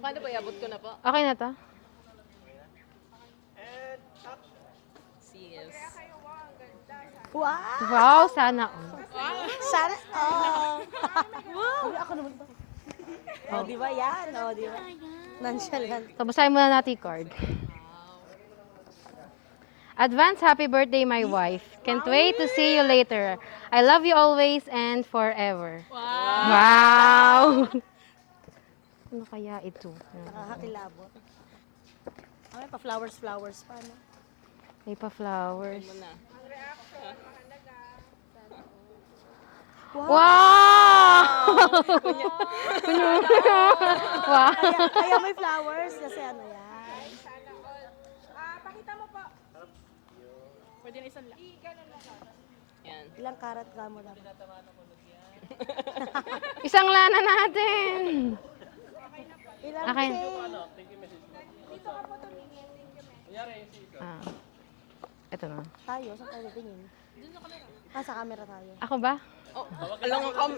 Paano po, iabot ko na po? Okay na to? Sis. Wow! Wow, sana all. Sana all! Wow! Ako naman ba? Oh, di ba yan? Oh, di ba? Nonchalant. So, basahin muna natin yung card. Advance happy birthday, my wife. Can't wait to see you later. I love you always and forever. Wow! Ano kaya ito? Nakakakilabot. Ay, pa-flowers pa, no? May pa flowers. Mo na. Wow! Wow! Kaya may flowers kasi ano yan. Pakita mo po. Pwede na isang lang. Yan. Ilang karat ka mo dapat? Isang lana natin. Ilang Okay. Dito ka po tumingin. Ah. Ito na. Tayo, saan tayo tingin? Sa camera tayo. Ako ba? Oh, alam ang kami.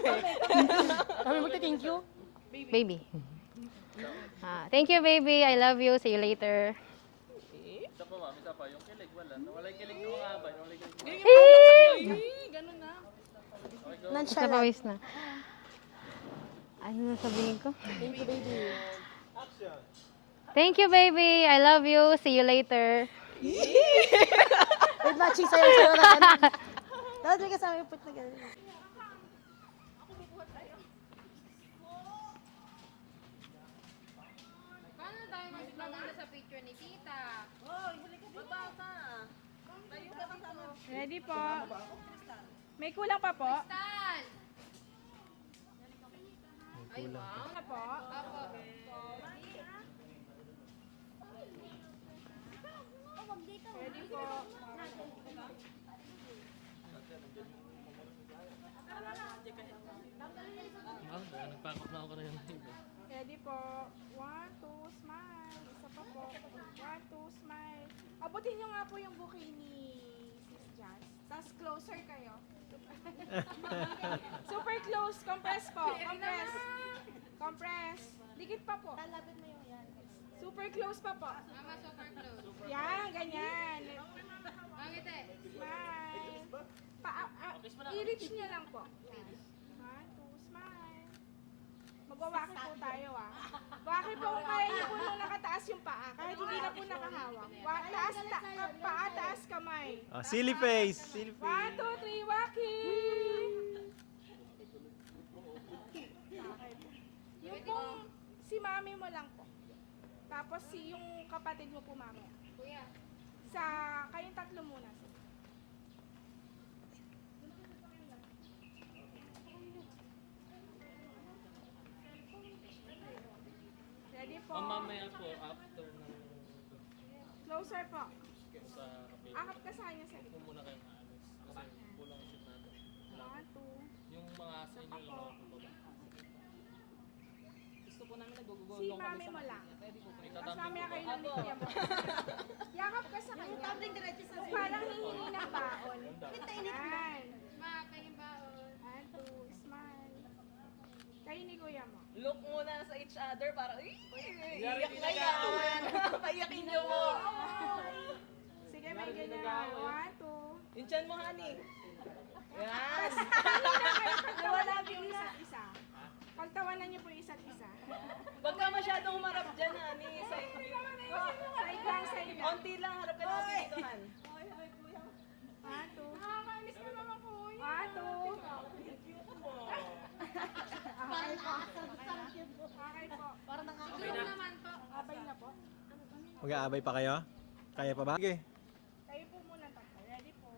Kami magte-thank you. Baby. Thank you, baby. I love you. See you later. Isa pa, ma'am. Isa pa. Yung kilig, wala. Wala yung kilig ng mga abay. Wala yung kilig ng mga Ganun na. Basta Nonchalant. pawis na. Ano na sabihin ko? Thank you, baby. Thank you, baby. I love you. See you later. Wait, matching sa'yo na gano'n. Dapat may kasama yung put na gano'n. Paano tayo magpaganda sa picture ni tita? Ready po. May kulang pa po. Tal! Ay, wow. Ano po? Ready po. nagpakot na ako na yun. Ready po. 1, 2, smile. Isa pa po. 1, 2, smile. Abutin nyo nga po yung bouquet ni Sis Jazz. Tapos closer kayo. Super close. Compress po. Compress. Compress. Dikit pa po. Talapit mo yung yan. Super close pa po. Mama, super close. Yan, ganyan. Bakit eh? Smile. I-reach niya lang po. Yan. 1, 2, smile. Magwawaki po tayo Waki po kung kaya niyo po nung nakataas yung paa. Kahit hindi na po nakahawak. Paa, taas, kamay. Silly face. Silly 1, 2, 3, waki! Yung pong si mami mo lang po. Tapos yung kapatid mo po mami. Kuya. Kayong tatlo muna. Ready po? Mamaya po, after ng Closer po. sa kapit, Akap ka sa kanya sa po muna kayo maalis. Kasi kulang ang shoot natin. 1, 2. Yung mga sa inyo lang ako po ba? Gusto po namin nag-go Si mami mo lang. Tapos Itatabi mamaya ko kayo ba? ng Lydia mo. Yakap ka sa kanya. Kung parang hihingi ng baon. Yan. Ma, kayong baon. 1, 2, smile. Kayo ni kuya mo. Look muna sa each other para, iyak na yan. Paiyakin niyo mo. Sige, may ganyan. 1, 2. Yung chan mo, honey. Yan. Pagtawanan niyo yung isa't isa. Pagtawanan niyo po yung isa't isa. Huwag ka masyadong humarap dyan, honey. Side view. Side lang, side lang. Konti lang, harap ka natin dito, han. 1, 2. Nakakainis ka naman kuya. 1, 2. Okay po. Okay po. Siguro naman po. Abay na po. Mag-aabay pa kayo? Kaya pa ba? Sige. Kayo po muna tatlo. Ready po.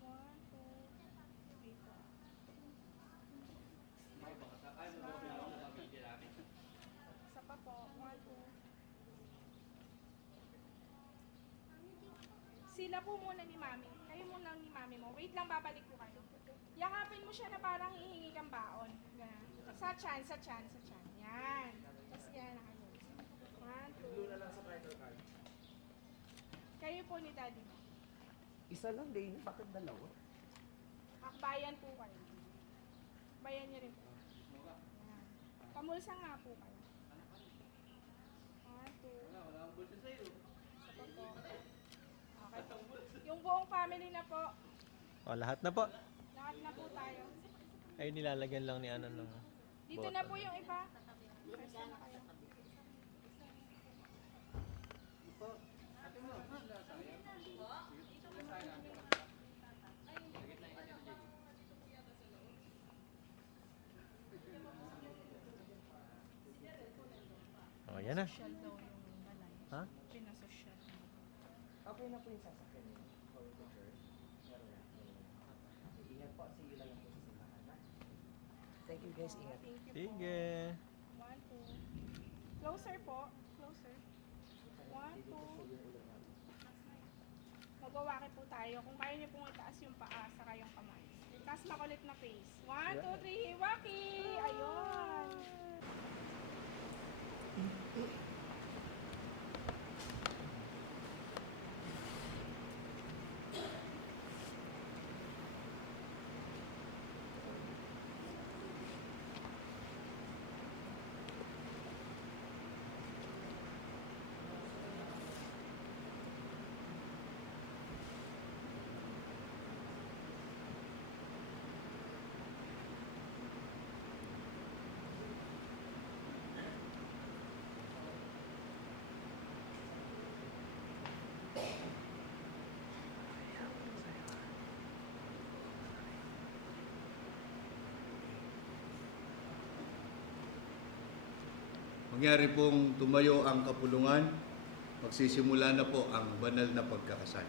1, 2, 3 po. Isa pa po. 1, 2. Sila po muna ni mami. Kayo muna ni mami mo. Wait lang, babalik po kayo. Yakapin mo siya na parang hihingi kang baon. Ganun. Sa chan, sa chan, sa chan. Yan. Tapos yan, nakagod. 1, 2. Kayo po ni daddy mo. Isa lang, Dane. Bakit dalawa? Akbayan po kayo. Bayan niyo rin po. Yan. Pamulsa nga po kayo. Yung buong family na po. O, lahat na po. Lahat na po tayo. Ay, nilalagyan lang ni Ana ng Dito na po yung iba. Pwesto na kayo. O, yan na. Social daw yung balay. Ha? Pinasosyal. Okay na po yung sasakyan niyo for the church. Meron na. Ingat po. See you lang po sa simbahan. Ha? Thank you guys. Ingat. Thank you po. Sige. 1, 2. Closer po. Closer. 1, 2. Magwawaki po tayo. Kung kaya niyo pong itaas yung paa, saka yung kamay. Tapos makulit na face. 1, 2, 3, waki! Ayun! Mangyari pong tumayo ang kapulungan, magsisimula na po ang banal na pagkakasal.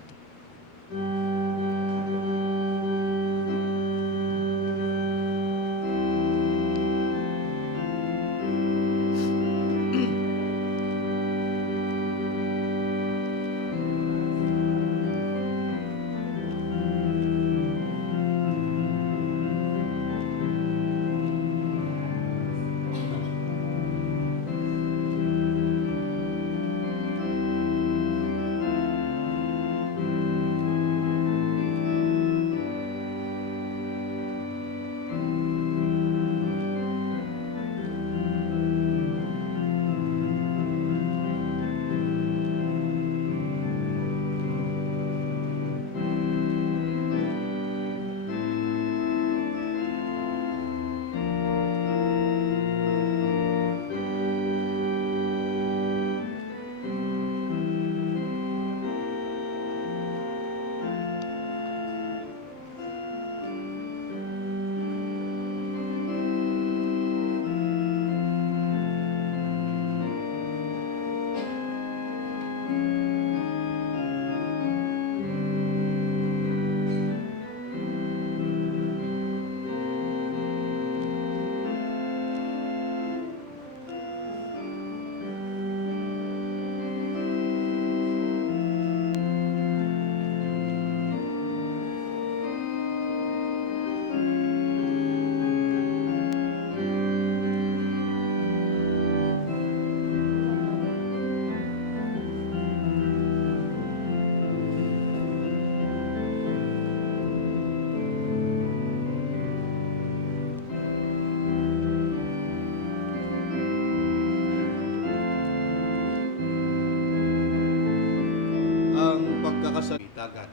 Pagkakasalitan.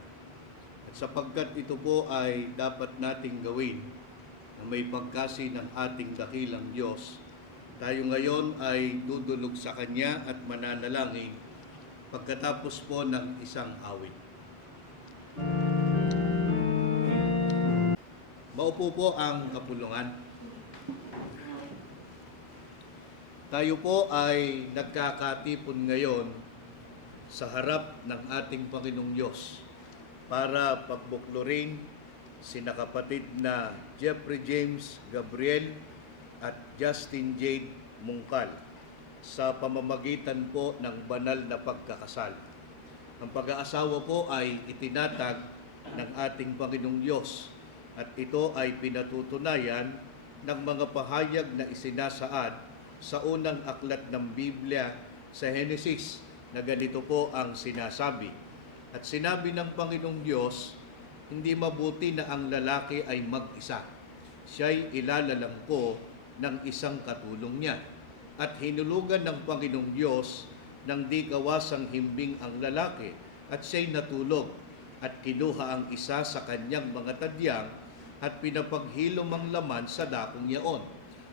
At sapagkat ito po ay dapat nating gawin na may pagkasi ng ating dakilang Diyos, tayo ngayon ay dudulog sa Kanya at mananalangin pagkatapos po ng isang awit. Maupo po ang kapulungan. Tayo po ay nagkakatipon ngayon sa harap ng ating Panginoong Diyos para pagbuklurin sina kapatid na Jeffrey James Gabriel at Justin Jade Mungkal sa pamamagitan po ng banal na pagkakasal. Ang pag-aasawa po ay itinatag ng ating Panginoong Diyos at ito ay pinatutunayan ng mga pahayag na isinasaad sa unang aklat ng Biblia sa Henesis na ganito po ang sinasabi. At sinabi ng Panginoong Diyos, hindi mabuti na ang lalaki ay mag-isa. Siya'y ilalalangko ng isang katulong niya. At hinulugan ng Panginoong Diyos ng di kawasang himbing ang lalaki at siya'y natulog. at kinuha ang isa sa kanyang mga tadyang at pinapaghilom ang laman sa dakong yaon.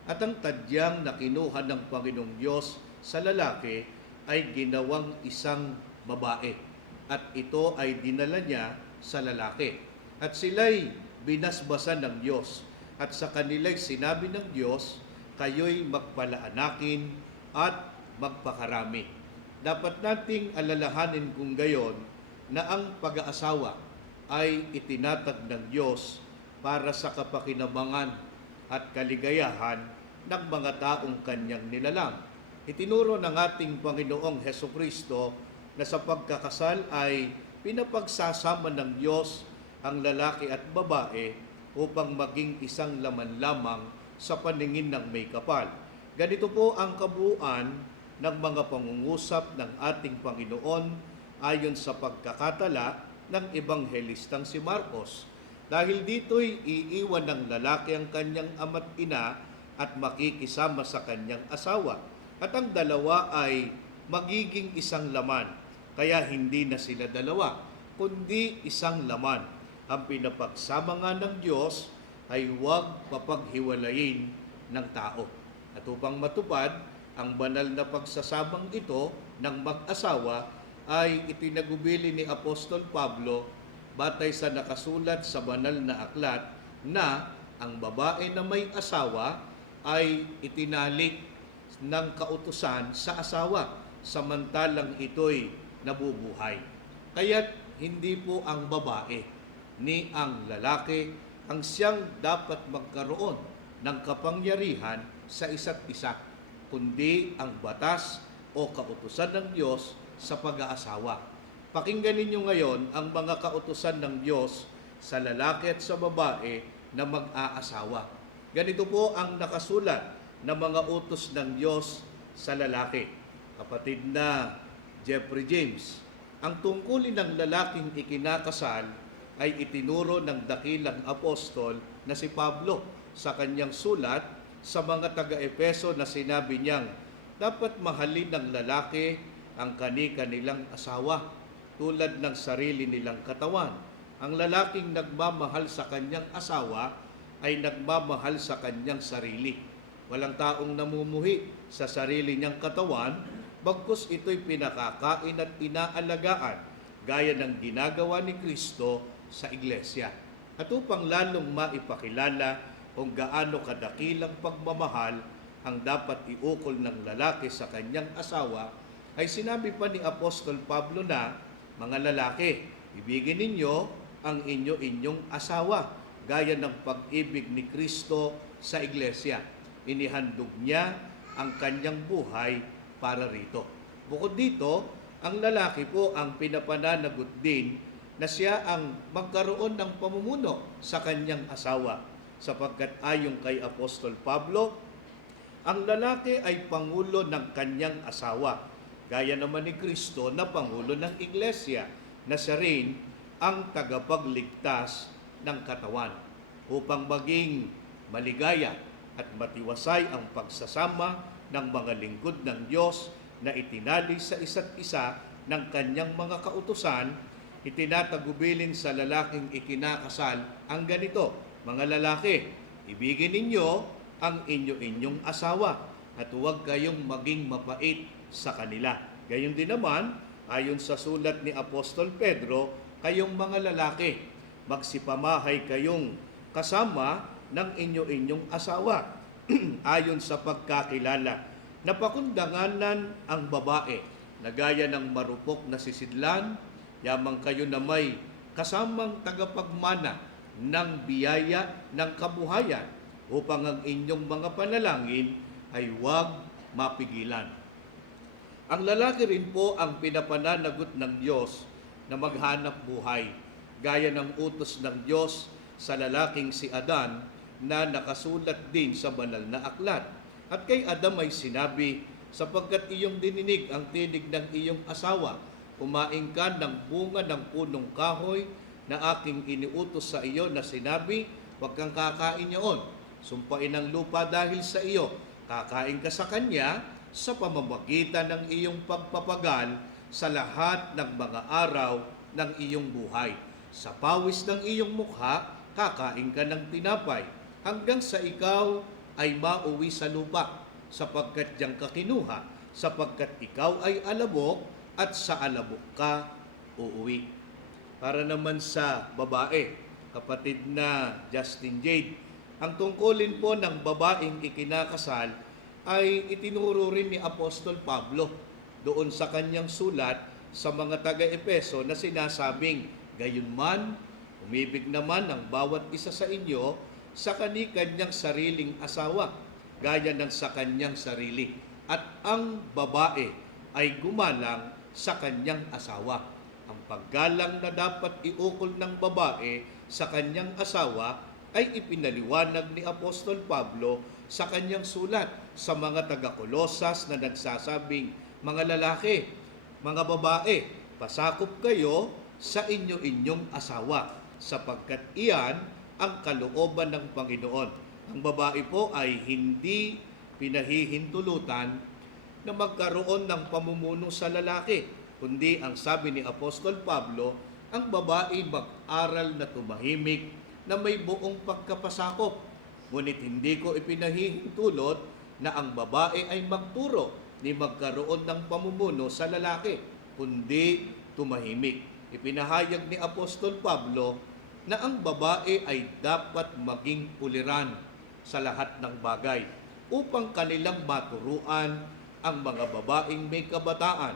At ang tadyang na kinuha ng Panginoong Diyos sa lalaki ay ginawang isang babae, at ito ay dinala niya sa lalaki. At sila'y binasbasan ng Diyos, at sa kanila'y sinabi ng Diyos, kayo'y magpalaanakin at magpakarami. Dapat nating alalahanin kung gayon na ang pag-aasawa ay itinatag ng Diyos para sa kapakinabangan at kaligayahan ng mga taong kanyang nilalang. Itinuro ng ating Panginoong Hesukristo na sa pagkakasal ay pinapagsasama ng Diyos ang lalaki at babae upang maging isang laman lamang sa paningin ng may kapal. Ganito po ang kabuuan ng mga pangungusap ng ating Panginoon ayon sa pagkakatala ng Ebanghelistang si Marcos. Dahil dito'y iiwan ng lalaki ang kanyang ama't ina at makikisama sa kanyang asawa. At ang dalawa ay magiging isang laman. Kaya hindi na sila dalawa, kundi isang laman. Ang pinapagsama nga ng Diyos ay huwag papaghiwalayin ng tao. At upang matupad ang banal na pagsasamang ito ng mag-asawa ay itinagubili ni Apostol Pablo batay sa nakasulat sa banal na aklat na ang babae na may asawa ay itinalik ng kautusan sa asawa samantalang ito'y nabubuhay. Kaya't hindi po ang babae ni ang lalaki ang siyang dapat magkaroon ng kapangyarihan sa isa't isa, kundi ang batas o kautusan ng Diyos sa pag-aasawa. Pakinggan ninyo ngayon ang mga kautusan ng Diyos sa lalaki at sa babae na mag-aasawa. Ganito po ang nakasulat na mga utos ng Diyos sa lalaki. Kapatid na Jeffrey James, ang tungkulin ng lalaking ikinakasal ay itinuro ng dakilang apostol na si Pablo sa kanyang sulat sa mga taga-Epeso na sinabi niyang dapat mahalin ng lalaki ang kani-kanilang asawa tulad ng sarili nilang katawan. Ang lalaking nagmamahal sa kanyang asawa ay nagmamahal sa kanyang sarili. Walang taong namumuhi sa sarili niyang katawan, bagkus ito'y pinakakain at inaalagaan, gaya ng ginagawa ni Kristo sa iglesia. At upang lalong maipakilala kung gaano kadakilang pagmamahal ang dapat iukol ng lalaki sa kanyang asawa, ay sinabi pa ni Apostol Pablo na, mga lalaki, ibigin ninyo ang inyong asawa, gaya ng pag-ibig ni Kristo sa iglesia. Inihandog niya ang kanyang buhay para rito. Bukod dito, ang lalaki po ang pinapananagot din na siya ang magkaroon ng pamumuno sa kanyang asawa, sapagkat ayon kay Apostol Pablo, ang lalaki ay pangulo ng kanyang asawa, gaya naman ni Kristo na pangulo ng iglesia, na siya rin ang tagapagligtas ng katawan, upang maging maligaya at matiwasay ang pagsasama ng mga lingkod ng Diyos na itinali sa isa't isa ng kanyang mga kautusan. Itinatagubilin sa lalaking ikinakasal ang ganito, mga lalaki, ibigin ninyo ang inyong asawa at huwag kayong maging mapait sa kanila. Gayon din naman, ayon sa sulat ni Apostol Pedro, kayong mga lalaki, magsipamahay kayong kasama ng inyong asawa ayon sa pagkakilala. Napakundanganan ang babae na gaya ng marupok na sisidlan, yamang kayo na may kasamang tagapagmana ng biyaya ng kabuhayan upang ang inyong mga panalangin ay huwag mapigilan. Ang lalaki rin po ang pinapananagot ng Diyos na maghanap buhay, gaya ng utos ng Diyos sa lalaking si Adan na nakasulat din sa banal na aklat. At kay Adam ay sinabi, sapagkat iyong dininig ang tinig ng iyong asawa, kumain ka ng bunga ng punong kahoy na aking iniutos sa iyo na sinabi, huwag kang kakain niyon. Sumpain ang lupa dahil sa iyo, kakain ka sa kanya sa pamamagitan ng iyong pagpapagal sa lahat ng mga araw ng iyong buhay. Sa pawis ng iyong mukha, kakain ka ng tinapay, hanggang sa ikaw ay mauwi sa lupa, sapagkat diyang ka kinuha, sapagkat ikaw ay alabok, at sa alabok ka uuwi. Para naman sa babae, kapatid na Justin Jade, ang tungkulin po ng babaeng ikinakasal ay itinuro rin ni Apostol Pablo doon sa kanyang sulat sa mga taga-Epeso na sinasabing, gayunman, umibig naman ang bawat isa sa inyo sa kani-kanyang sariling asawa, gaya ng sa kanyang sarili. At ang babae ay gumalang sa kanyang asawa. Ang paggalang na dapat iukol ng babae sa kanyang asawa ay ipinaliwanag ni Apostol Pablo sa kanyang sulat sa mga taga-Kolosas na nagsasabing, mga lalaki, mga babae, pasakop kayo sa inyo-inyong asawa, sapagkat iyan ang kalooban ng Panginoon. Ang babae po ay hindi pinahihintulutan na magkaroon ng pamumuno sa lalaki, kundi ang sabi ni Apostol Pablo, ang babae mag-aral na tumahimik na may buong pagkapasakop. Ngunit hindi ko ipinahihintulot na ang babae ay magturo ni magkaroon ng pamumuno sa lalaki, kundi tumahimik. Ipinahayag ni Apostol Pablo na ang babae ay dapat maging uliran sa lahat ng bagay upang kanilang maturuan ang mga babaeng may kabataan.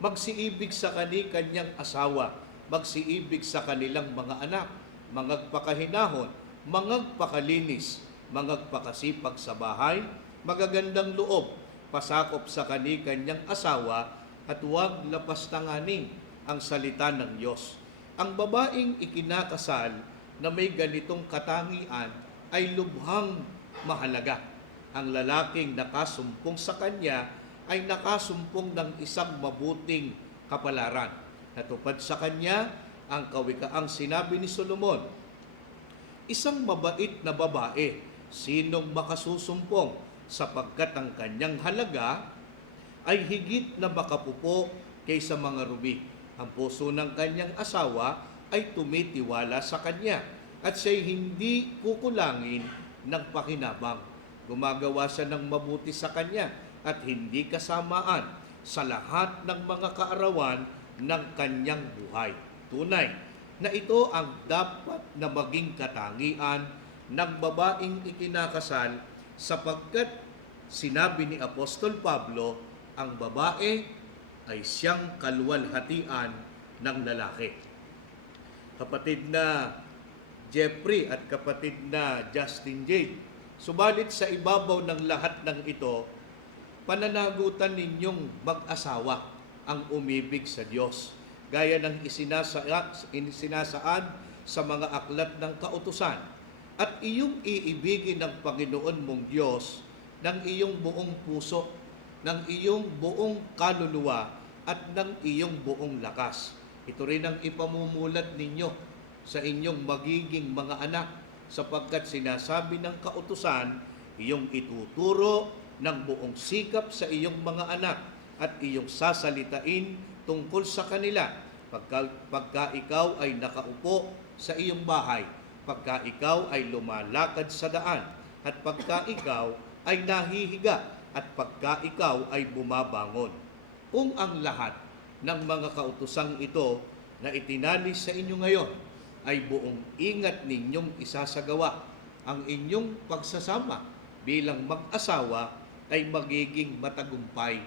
Magsiibig sa kani-kanyang asawa, magsiibig sa kanilang mga anak, mangagpakahinahon, mangagpakalinis, mangagpakasipag sa bahay, magagandang loob, pasakop sa kani-kanyang asawa, at huwag lapastanganin ang salita ng Diyos. Ang babaeng ikinakasal na may ganitong katangian ay lubhang mahalaga. Ang lalaking nakasumpong sa kanya ay nakasumpong ng isang mabuting kapalaran. Natupad sa kanya ang kawikaang sinabi ni Solomon, isang mabait na babae, sinong makasusumpong, sapagkat ang kanyang halaga ay higit na makapupo kaysa mga rubi. Ang puso ng kanyang asawa ay tumitiwala sa kanya, at siya'y hindi kukulangin ng pakinabang. Gumagawa siya ng mabuti sa kanya at hindi kasamaan sa lahat ng mga kaarawan ng kanyang buhay. Tunay na ito ang dapat na maging katangian ng babaeng ikinakasal, sapagkat sinabi ni Apostol Pablo, ang babae ay siyang kaluwalhatian ng lalaki. Kapatid na Jeffrey at kapatid na Justin Jade, subalit sa ibabaw ng lahat ng ito, pananagutan ninyong mag-asawa ang umibig sa Diyos, gaya ng isinasaad sa mga aklat ng kautusan, at iyong iibigin ng Panginoon mong Diyos ng iyong buong puso, ng iyong buong kaluluwa, at ng iyong buong lakas. Ito rin ang ipamumulat ninyo sa inyong magiging mga anak, sapagkat sinasabi ng kautusan, iyong ituturo ng buong sikap sa iyong mga anak at iyong sasalitain tungkol sa kanila pagka ikaw ay nakaupo sa iyong bahay, pagka ikaw ay lumalakad sa daan, at pagka ikaw ay nahihiga, at pagka ikaw ay bumabangon. Kung ang lahat ng mga kautusang ito na itinali sa inyo ngayon ay buong ingat ninyong isasagawa, ang inyong pagsasama bilang mag-asawa ay magiging matagumpay,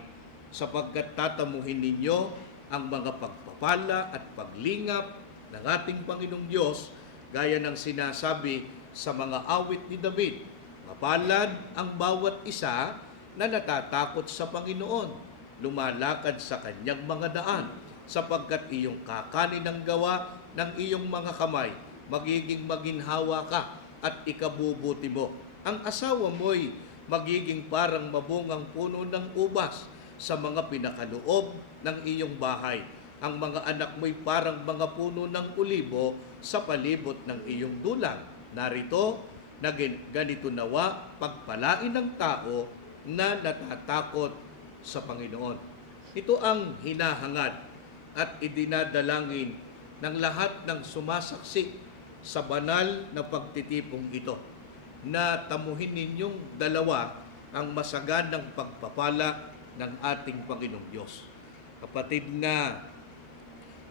sapagkat tatamuhin ninyo ang mga pagpapala at paglingap ng ating Panginoong Diyos, gaya ng sinasabi sa mga awit ni David, mapalad ang bawat isa na natatakot sa Panginoon, lumalakad sa kanyang mga daan, sapagkat iyong kakanin ang gawa ng iyong mga kamay, magiging maginhawa ka at ikabubuti mo. Ang asawa mo'y magiging parang mabungang puno ng ubas sa mga pinakaloob ng iyong bahay. Ang mga anak mo'y parang mga puno ng ulibo sa palibot ng iyong dulang. Narito, na ganito nawa pagpalain ng tao na natatakot sa Panginoon. Ito ang hinahangad at idinadalangin ng lahat ng sumasaksi sa banal na pagtitipong ito, na tamuhin ninyong dalawa ang masaganang pagpapala ng ating Panginoong Diyos. Kapatid na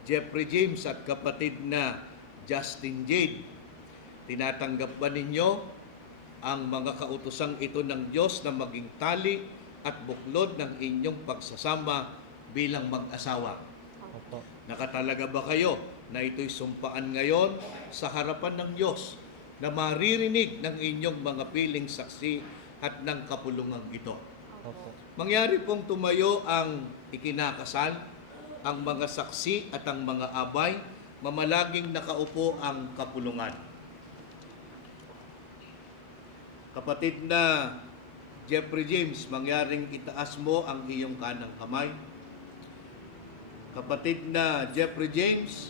Jeffrey James at kapatid na Justin Jade, tinatanggap ba ninyo ang mga kautosang ito ng Diyos na maging tali at buklod ng inyong pagsasama bilang mag-asawa? Opo. Nakatalaga ba kayo na ito'y sumpaan ngayon sa harapan ng Diyos, na maririnig ng inyong mga piling saksi at ng kapulungang ito? Opo. Mangyari pong tumayo ang ikinakasal, ang mga saksi at ang mga abay, mamalaging nakaupo ang kapulungan. Kapatid na Jeffrey James, mangyaring itaas mo ang iyong kanang kamay. Kapatid na Jeffrey James,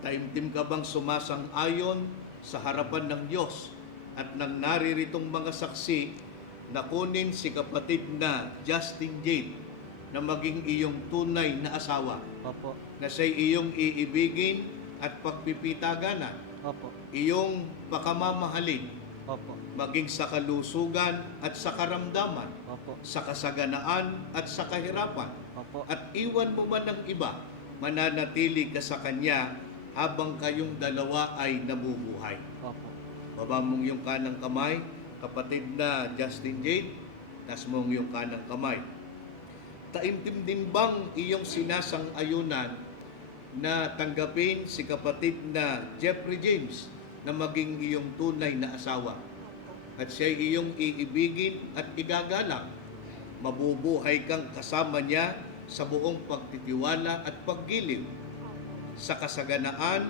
taimtim ka bang sumasang-ayon sa harapan ng Diyos at ng nariritong mga saksi na kunin si kapatid na Justin Jade na maging iyong tunay na asawa, Opo. na siya'y iyong iibigin at pagpipitaganan, Opo. iyong pakamamahalin, Opo. maging sa kalusugan at sa karamdaman, Opo. sa kasaganaan at sa kahirapan, Opo. at iwan mo man ng iba, mananatili ka sa Kanya habang kayong dalawa ay nabubuhay. Opo. Baba mong yung kanang kamay, kapatid na Justin Jade, taas mong yung kanang kamay. Taimtim din bang iyong sinasang-ayunan na tanggapin si kapatid na Jeffrey James na maging iyong tunay na asawa? At siya'y iyong iibigin at igagalang. Mabubuhay kang kasama niya sa buong pagtitiwala at paggiliw, sa kasaganaan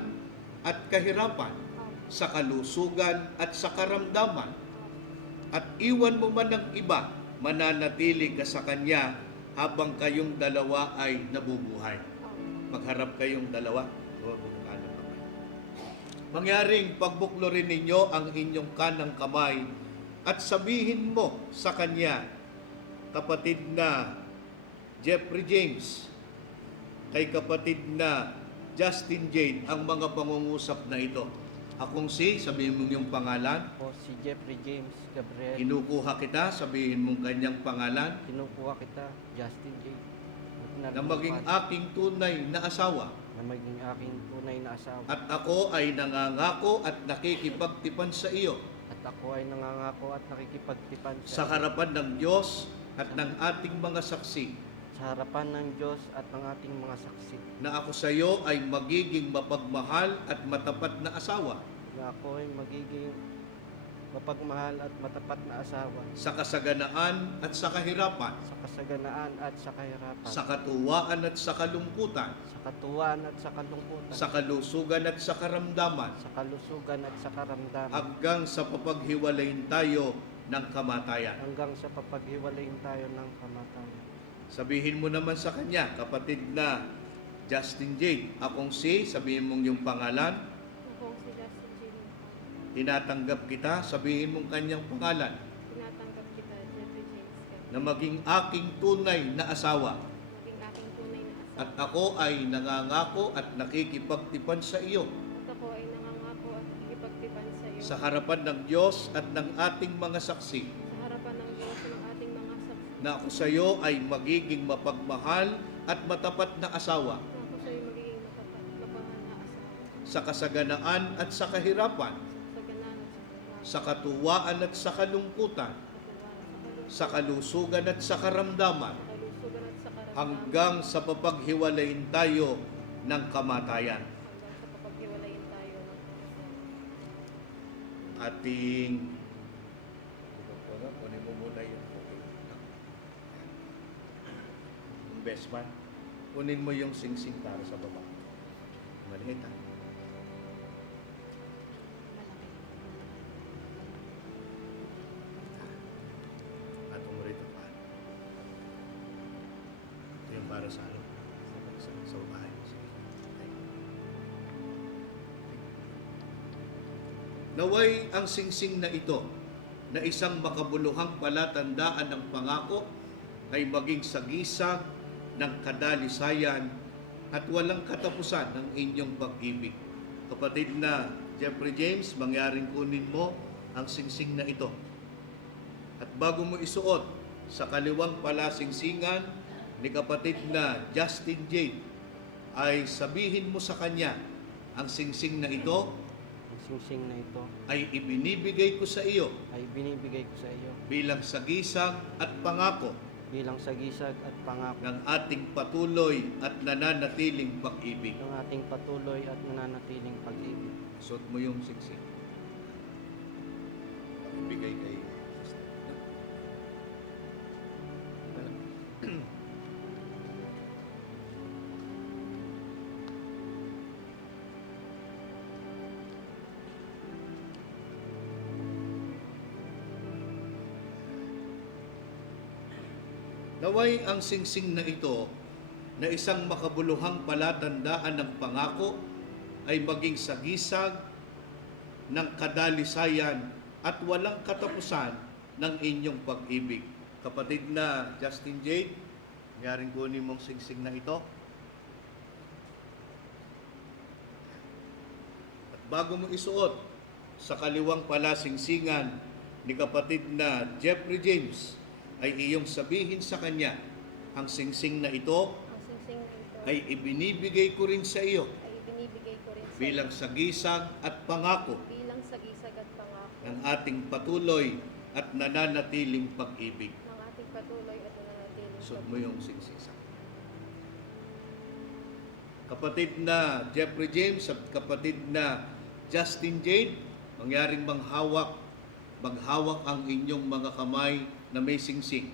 at kahirapan, sa kalusugan at sa karamdaman. At iwan mo man ng iba, mananatili ka sa Kanya habang kayong dalawa ay nabubuhay. Magharap kayong dalawa. Mangyaring pagbuklorin ninyo ang inyong kanang kamay at sabihin mo sa Kanya, kapatid na Jeffrey James, kay kapatid na Justin Jade, ang mga pangungusap na ito. Akong sabihin mo yung pangalan. Po si Jeffrey James Gabriel. Kinukuha kita, sabihin mong kanyang pangalan, Kinukuha kita, Justin J. na maging aking tunay na asawa. na maging aking tunay na asawa. At ako ay nangangako at nakikipagtipan sa iyo At ako ay nangangako at nakikipagtipan sa harapan ng Diyos at ng ating mga saksi, sa harapan ng Diyos at ng ating mga saksi, na ako sa iyo ay magiging mapagmahal at matapat na asawa, na ako ay magiging mapagmahal at matapat na asawa, sa kasaganaan at sa kahirapan, sa kasaganaan at sa kahirapan, sa katuwaan at sa kalungkutan, sa katuwaan at sa kalungkutan, sa kalusugan at sa karamdaman, sa kalusugan at sa karamdaman, hanggang sa papaghiwalayin tayo ng kamatayan. hanggang sa papaghiwalayin tayo ng kamatayan. Sabihin mo naman sa kanya, kapatid na Justin Jade, akong sabihin mong yung pangalan, Akong si Justin Jade. tinatanggap kita, sabihin mong kanyang pangalan, Tinatanggap kita, Jeffrey James ka. na maging aking tunay na asawa. Maging aking tunay na asawa. At ako ay nangangako at nakikipagtipan sa iyo At ako ay nangangako at nakikipagtipan sa iyo. sa harapan ng Diyos at ng ating mga saksi, Sa harapan ng Diyos at ng ating mga saksi. na ako sa iyo ay magiging mapagmahal at matapat na asawa, Na ako sa iyo magiging matapat, mapahal na asawa. sa kasaganaan at sa kahirapan, Sa ganan at sa sa katuwaan at sa kalungkutan, katuwaan, sa kalusugan at sa karamdaman, sa kalusugan at sa karamdaman. hanggang sa papaghiwalayin tayo ng kamatayan. Hanggang sa papaghiwalayin tayo ng Ating kunin mo muna yung best man. Kunin mo yung singsing para sa baba. Maliit ha. At umurito pa. Ito yung para sa ano? Sa bahay. Naway ang singsing na ito na isang makabuluhang palatandaan ng pangako ay maging sagisag ng kadalisayan at walang katapusan ng inyong pag-ibig. Kapatid na Jeffrey James, mangyaring kunin mo ang singsing na ito. At bago mo isuot sa kaliwang palasingsingan ni kapatid na Justin Jade, ay sabihin mo sa kanya, ang singsing na ito Ang singsing na ito ay ibinibigay ko sa iyo ay binibigay ko sa iyo bilang sagisag at pangako bilang sagisag at pangako ng ating patuloy at nananatiling pag-ibig. ng ating patuloy at nananatiling pag-ibig. Suot mo yung singsing. Ibigay kay sister. Naway ang singsing na ito na isang makabuluhang palatandaan ng pangako ay maging sagisag ng kadalisayan at walang katapusan ng inyong pag-ibig. Kapatid na Justin Jade, ngaring kunin mong singsing na ito. At bago mo isuot sa kaliwang palasingsingan ni kapatid na Jeffrey James, ay iyong sabihin sa kanya, ang singsing na ito Ang singsing na ito ay ibinibigay ko rin sa iyo ay ibinibigay ko rin sa bilang sagisag at pangako bilang sagisag at pangako ng ating patuloy at nananatiling pag-ibig. ng ating patuloy at nananatiling Suot mo yung singsing sa kapatid na Jeffrey James at kapatid na Justin Jade, mangyaring maghawak ang inyong mga kamay na may singsing.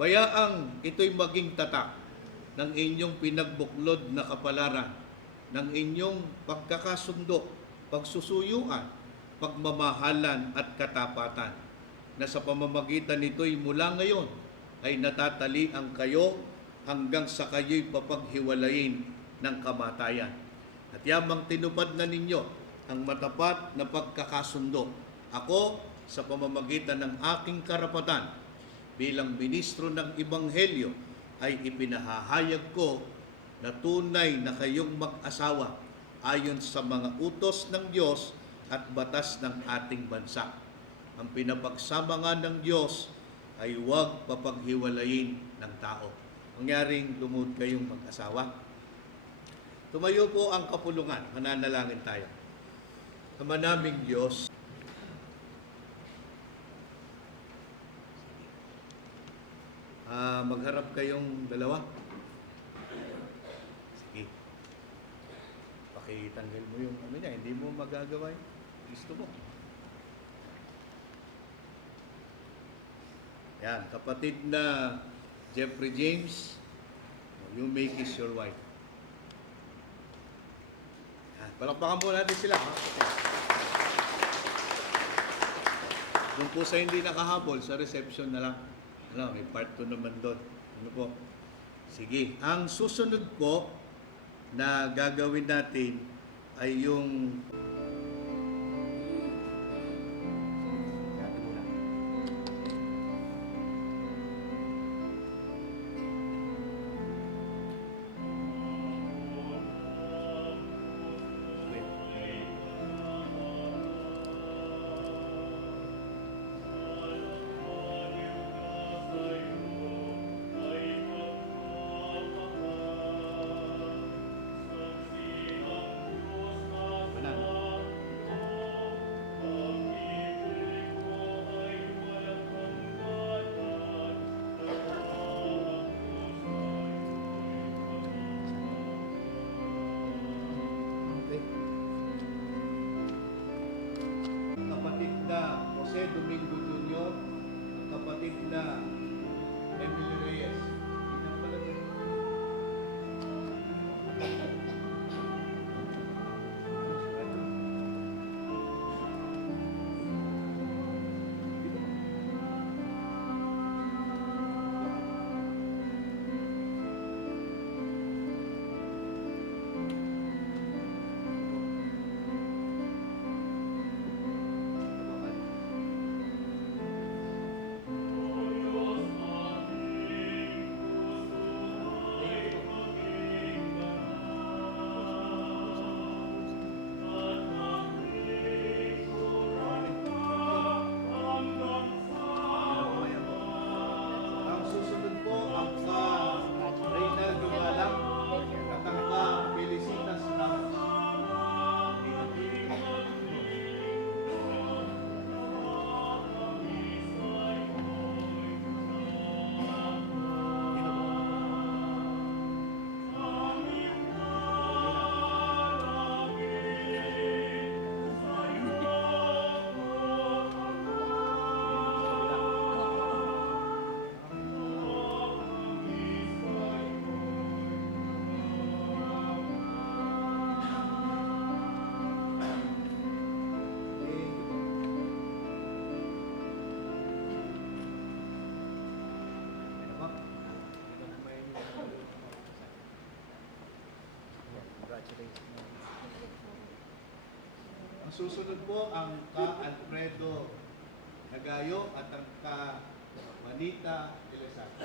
Bayaang ito'y maging tatak ng inyong pinagbuklod na kapalaran, ng inyong pagkakasundo, pagsusuyuan, pagmamahalan at katapatan, na sa pamamagitan nito'y mula ngayon ay natatalian kayo hanggang sa kayo'y papaghiwalayin ng kamatayan. At yamang tinupad na ninyo ang matapat na pagkakasundo. Ako, sa pamamagitan ng aking karapatan bilang ministro ng Ebanghelyo, ay ipinahahayag ko na tunay na kayong mag-asawa ayon sa mga utos ng Diyos at batas ng ating bansa. Ang pinapagsama nga ng Diyos ay huwag papaghiwalayin ng tao. Mangyaring lumuhod kayong mag-asawa. Tumayo po ang kapulungan. Mananalangin tayo. Ama naming Diyos, magharap kayong dalawa. Sige. Pakitanggal mo yung ano niya, hindi mo magagawa yun. Gusto mo. Yan, kapatid na Jeffrey James, you may kiss your wife. Yan, palakpakan po natin sila. Ha? Doon po sa hindi nakahabol, sa reception na lang. Ano, may part 2 naman doon. Ano po? Sige. Ang susunod po na gagawin natin ay yung Ano? Susunod po ang ka Alfredo Nagayo at ang ka Manita Elizalde.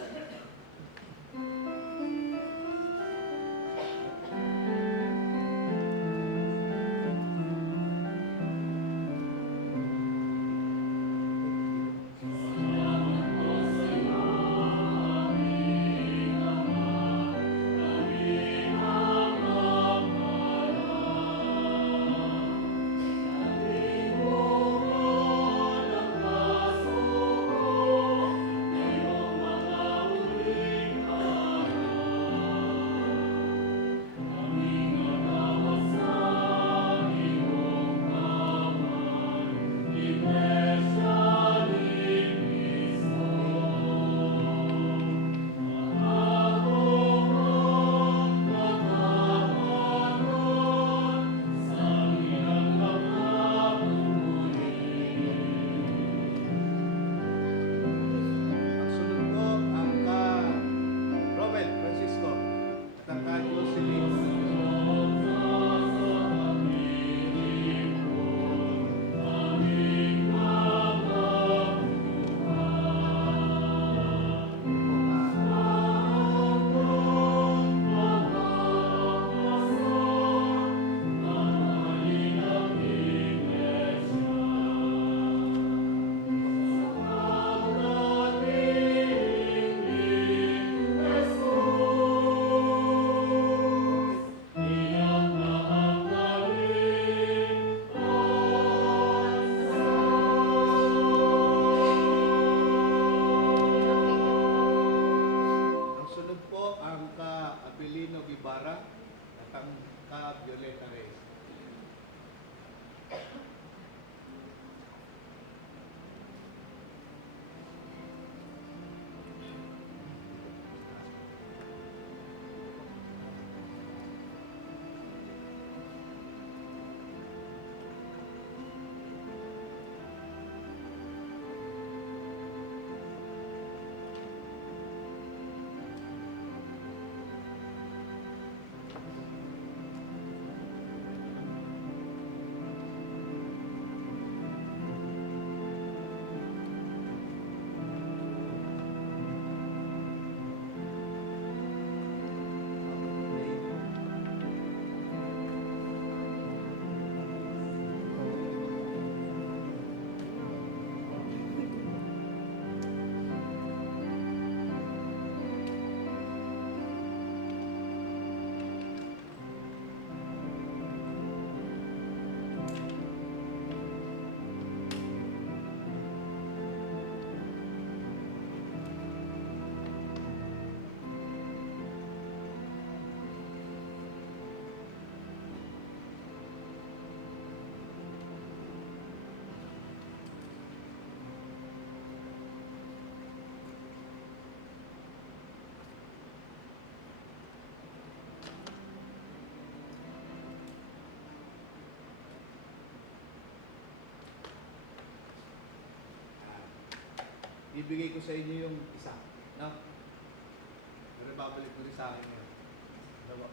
Ang sunod po ang ka Romel Francisco at ang ka Jocelyn. Ang sunod po ang ka Abilino Guevara at ang ka Violeta Reyes. Ibigay ko sa inyo yung isa, no? Pero babalik mo rin sa akin ngayon. Dalawa.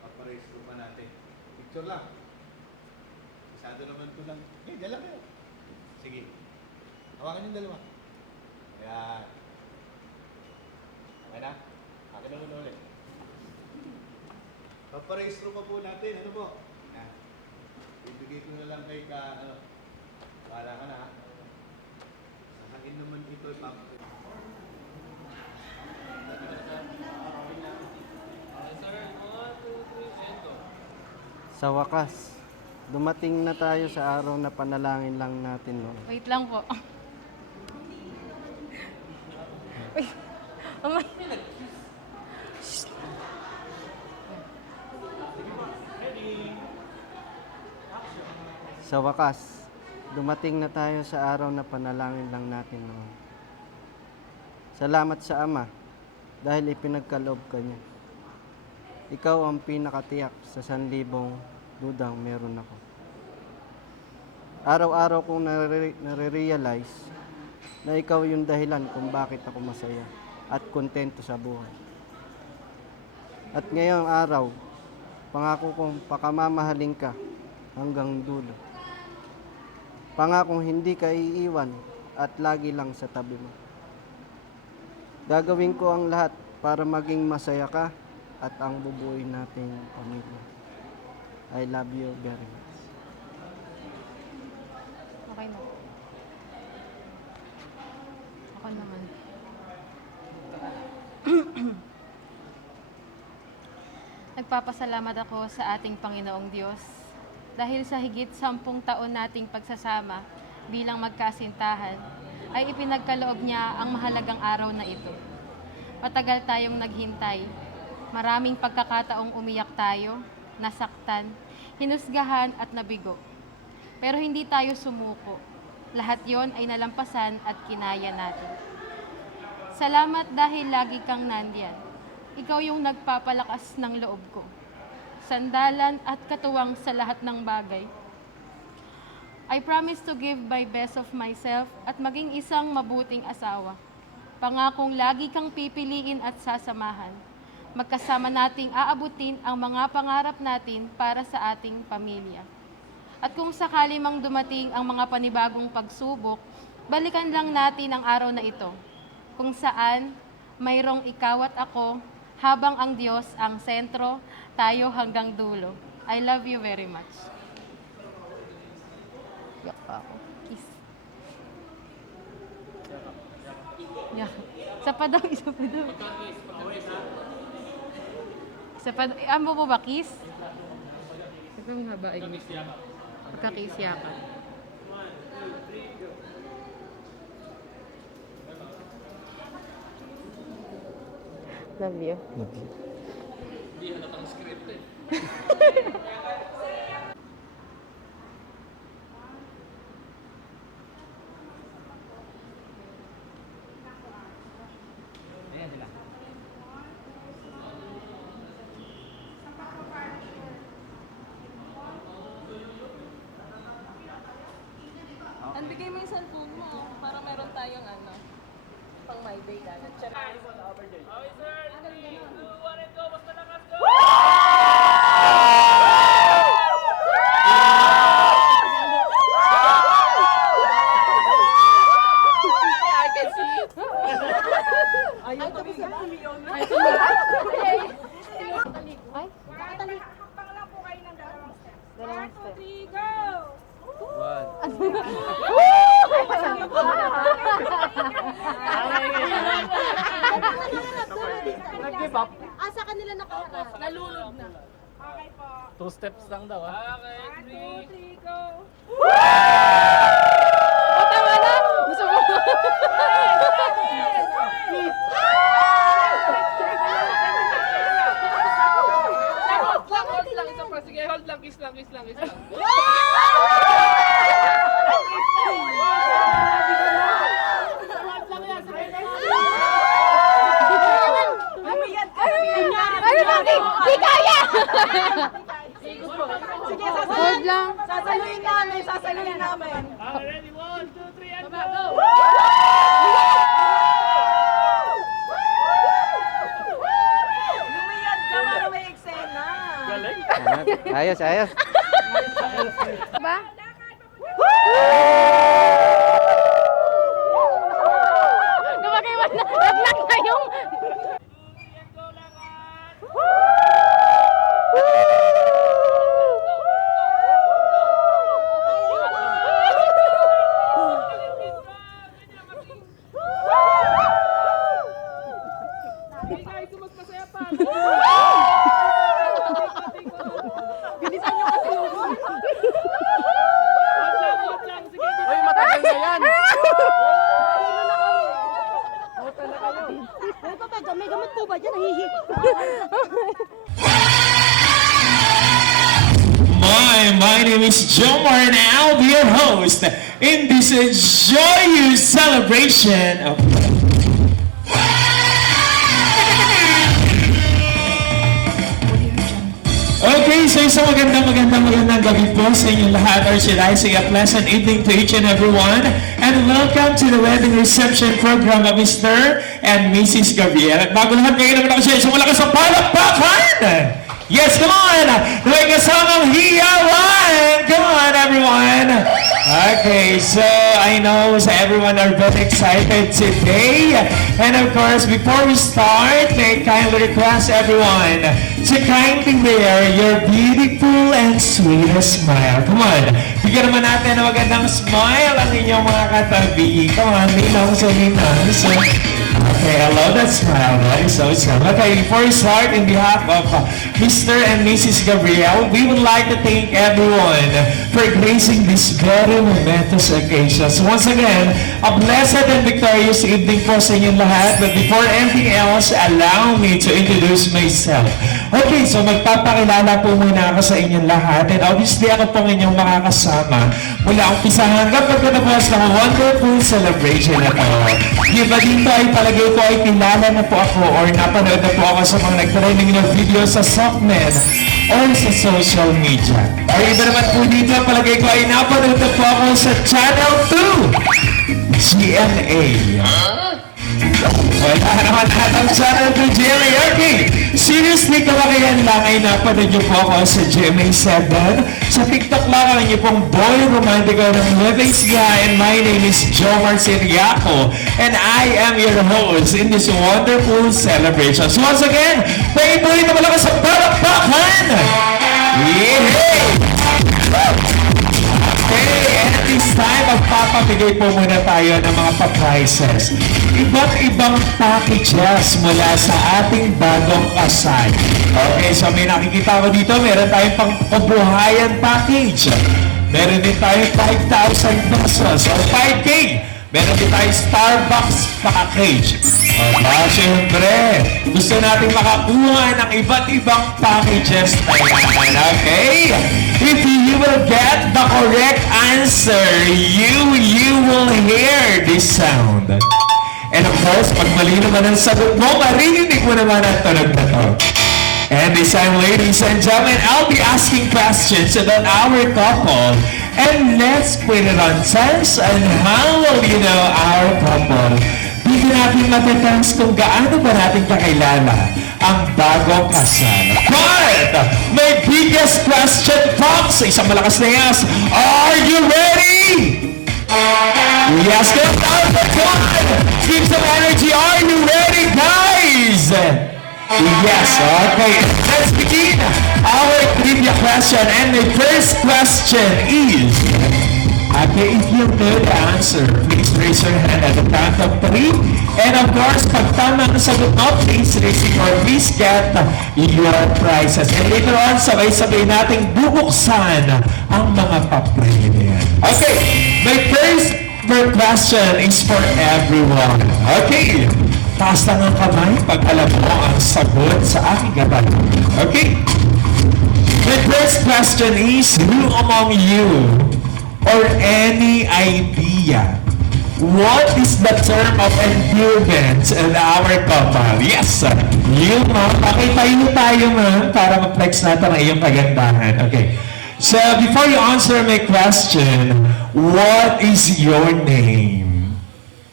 Paparesto pa natin. Picture lang. Isado naman ito lang. Dala kayo. Sige. Hawakan yung dalawa. Ayan. Okay na? Akin naman ulit. Paparehistro pa po natin. Ano po? Ayan. Ibigay ko na lang kay ka, ano. Wala ka na, ha? Akin naman ito ipapakita. Sa wakas, dumating na tayo sa araw na panalangin lang natin noon. Wait lang po. Wait. Oh my. Sa wakas, dumating na tayo sa araw na panalangin lang natin noon. Salamat sa Ama dahil ipinagkaloob ka niya. Ikaw ang pinakatiyak sa 1,000 dudang meron ako. Araw-araw kong nare-realize na ikaw yung dahilan kung bakit ako masaya at kontento sa buhay. At ngayong araw, pangako kong pakamamahalin ka hanggang dulo. Pangakong hindi ka iiwan at lagi lang sa tabi mo. Gagawin ko ang lahat para maging masaya ka at ang bubuuin nating pamilya. I love you very much. Okay na. Ako naman. Nagpapasalamat ako sa ating Panginoong Diyos dahil sa higit 10 taon nating pagsasama bilang magkasintahan ay ipinagkaloob niya ang mahalagang araw na ito. Matagal tayong naghintay. Maraming pagkakataong umiyak tayo, nasaktan, hinusgahan at nabigo. Pero hindi tayo sumuko. Lahat yon ay nalampasan at kinaya natin. Salamat dahil lagi kang nandiyan. Ikaw yung nagpapalakas ng loob ko. Sandalan at katuwang sa lahat ng bagay. I promise to give my best of myself at maging isang mabuting asawa. Pangakong lagi kang pipiliin at sasamahan. Magkasama nating aabutin ang mga pangarap natin para sa ating pamilya. At kung sakali mang dumating ang mga panibagong pagsubok, balikan lang natin ang araw na ito, kung saan mayroong ikaw at ako, habang ang Diyos ang sentro, tayo hanggang dulo. I love you very much. Yak pa ako. Kiss. Yak. Isa pa daw, isa pa daw. Isa pa daw. Amo mo ba, kiss? Isa pa nga ba? Pagka-kiss yakan. Love you. Love you. Hindi halatang script eh. Ayan sila. Ang bigay mo yung cellphone mo para meron tayong ano, pang my day ka. Okay, sir. 3, 2, 1, and go. Mas malakas, go! I can see it. Ayaw tapos na umiyon na. Ay? Hakbang lang po kayo ng dalawang steps. Dalawang 1, 2, 3, go! Nag-give up. Asa kanila nakaharap? Nalulog na. Okay po. 2 steps lang daw, ha? Okay, 1, 2, 3, go! Tama na! Gusto mo? Hold lang. Isa pa. Sige, hold lang. Kiss lang. Ano ba? Di kaya! Hold lang. Sasaluhin namin. Okay, ready? 1, 2, 3, and go! Lumiyad ka para may eksena. Galing. Ayos, ayos. Ba? Gumagawa na. Naglag na yung... And go lang, Hindi guys, mas masaya pa. Bilisan nyo kasi yung... Hold lang. Sige, uy, matagal na yan. May gamot po ba dyan? Nahihi. My name is Jomar and I'll be your host in this joyous celebration of Okay, so isang magandang gabi po sa inyong lahat, or should I say a pleasant evening to each and everyone, and welcome to the wedding reception program of Mr. and Mrs. Gabriel. At bago lahat, ngayon naman ako sa isang malakas ang palakpakan! Yes, come on! May kasamang hiyawan! Come on, everyone! Okay, so I know everyone are very excited today. And of course, before we start, may I kindly request everyone to kindly wear your beautiful and sweetest smile. Come on, bigyan naman natin ng magandang smile ang inyong mga katabi. Come on, ninong sa ninong. So, okay, I love that smile. That is so awesome. Okay, before we start, in behalf of Mr. and Mrs. Gabriel, we would like to thank everyone for gracing this very momentous occasion. So once again, a blessed and victorious evening po sa inyong lahat. But before anything else, allow me to introduce myself. Okay, so magpapakilala po muna ako sa inyong lahat. And obviously, ako pong inyong makakasama mula umpisa hanggang pagkatapos ng wonderful celebration na ito. Di ba dito ay palagay ko ay kilala na po ako or napanood na po ako sa mga nag-trending na video sa Sockmed or sa social media. Or iba naman po dito, palagay ko ay napanood na po ako sa Channel 2 GMA. Wala naman natang Channel 2 GMA. Okay, seriously, kawakayan lang ay napanood niyo po ako sa GMA 7. Sa TikTok lang ang niyo pong boy romantico ng Nueva Ecija, and my name is Jomar Siriaco, and I am your host in this wonderful celebration. So once again, tayo po rin na malakas sa palakpakan! Yeah! Okay, and this time, magpapabigay po muna tayo ng mga pa-prizes. Iba't ibang packages mula sa ating bagong kasal. Okay, so may nakikita ko dito, meron tayong pang-kabuhayan package. Meron din tayong 5,000 pesos or 5K. Meron din tayong Starbucks package. Siyempre, gusto natin makakuha ng iba't ibang packages na yan. Okay? If you will get the correct answer, you will hear this sound. And of course, pag mali naman ang sagot mo, marinig mo naman ang tunog na to. And this time, ladies and gentlemen, I'll be asking questions about our couple. And let's put it on sense and how will you know our couple? Hindi natin matatangs kung gaano ba natin kakilala ang bagong kasal. But my biggest question comes sa isang malakas na yes. Are you ready? Yes, get out the gun! Keep some energy. Are you ready, guys? Yes, okay. Let's begin our trivia question. And my first question is, okay, if you know the answer, please raise your hand at the count of 3. And of course, pag tama ang sagot mo, please raise it or please get your prizes. And later on, sabay-sabay nating bubuksan ang mga papel niyan. Okay, my first question is for everyone. Okay, taas lang ang kamay pag alam mo ang sagot sa aking gabay. Okay? My first question is, who among you or any idea what is the term of endearment in our couple? Yes, sir. You, ma'am. Okay, tayo ma'am, para ma-flex natin ang iyong kagandahan. Okay. So, before you answer my question, what is your name?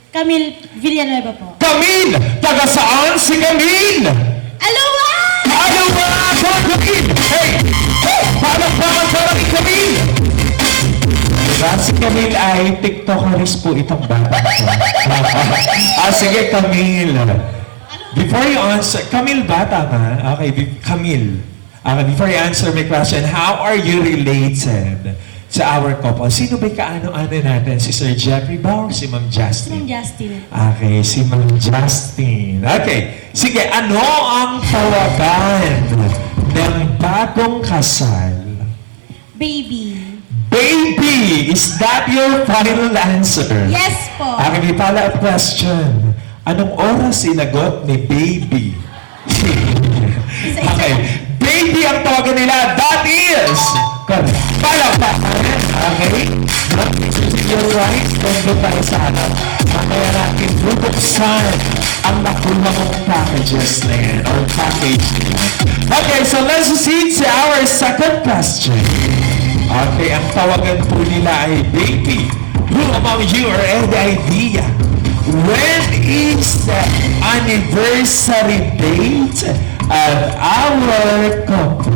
Camille Villanueva po. Camille! Taga saan si Camille? Alawa! Alawa! Camille! Hey! Paano kay Camille? Diba? Si Camille ay TikTokeris po itong bata ko. Sige, Camille. Before you answer, Camille ba tama? Okay, Camille. Before you answer my question, how are you related sa our couple? Sino ba'y kaano-ano natin? Si Sir Jeffrey ba or si Ma'am Justin? Ma'am Justin. Okay, si Ma'am Justin. Okay, sige, ano ang tawagan ng bagong kasal? Baby. Baby! Is that your final answer? Yes po. Okay, may follow-up question. Anong oras sinagot ni Baby? Okay, Baby ang tawagan nila. That is correct. Palakpakan. Okay? You're right. Doon tayo sa harap. Kaya natin bubuksan ang nakuha mong packages na yan or package na yan. Okay, so let's proceed to our second question. Okay, ang tawagan po nila ay Baby. Who among you or any idea when is the anniversary date of our couple?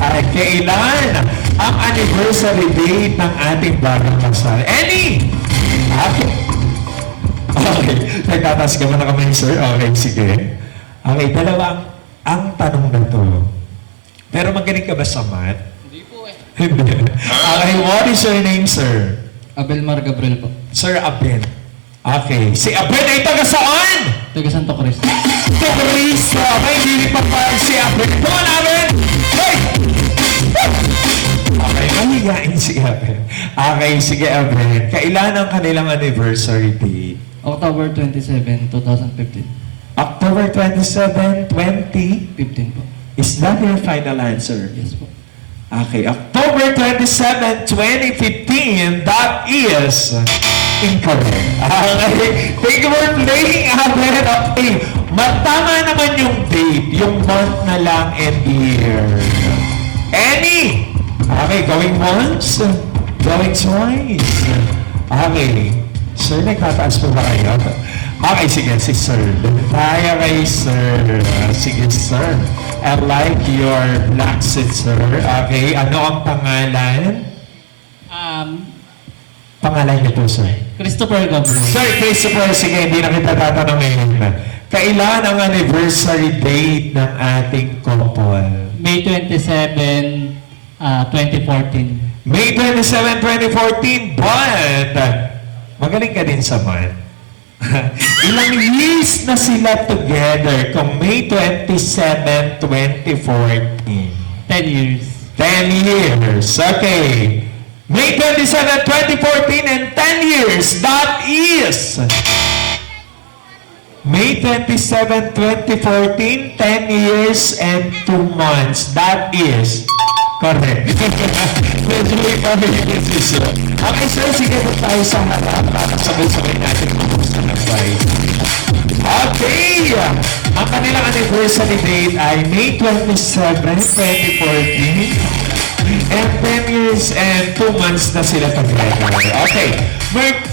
Ay, kailan ang anniversary date ng ating bagong kasal? Any? Okay, nagtatas ka na kami, sir. Okay, sige. Okay, dalawa ang tanong na to. Pero magaling ka ba sa math? Hindi po eh. Hindi. Okay, what is your name, sir? Abel Mar Gabriel po. Sir Abel. Okay. Si Abel ay taga saan? Taga Santo Cristo. Taga Cristo. Okay, hindi pa pa si Abel. Come on, Abel! Hey! Okay, mahigain si Abel. Okay, sige, Abel. Kailan ang kanilang anniversary date? October 27, 2015. October 27, 2015 po. Is that your final answer? Yes po. Okay, October 27, 2015, that is incorrect. Okay, thank you for playing, Abel. Okay, matama naman yung date, yung month na lang and year. Any? Okay, going once, going twice. Okay, sir, nagtataas po ba kayo? Okay, sige, si sir. Kaya kay sir. Sige, sir. I like your black suit, sir. Okay, ano ang pangalan? Pangalan niyo po, sir. Christopher Gabriel. Sir, Christopher, sige, hindi na kita tatanungin. Kailan ang anniversary date ng ating couple? May 27, 2014. May 27, 2014, but magaling ka din sa math. Ilang years na sila together kung May 27, 2014? 10 years. 10 years. Okay. May 27, 2014 and 10 years. That is May 27, 2014, 10 years and 2 months. That is correct. Medyo may pamilya si sir. Okay, sir, sige po tayo sa harap para sabay-sabay natin kumusta na tayo. Okay! Ang kanilang anniversary date ay May 27, 2014. And 10 years and 2 months na sila together. Okay.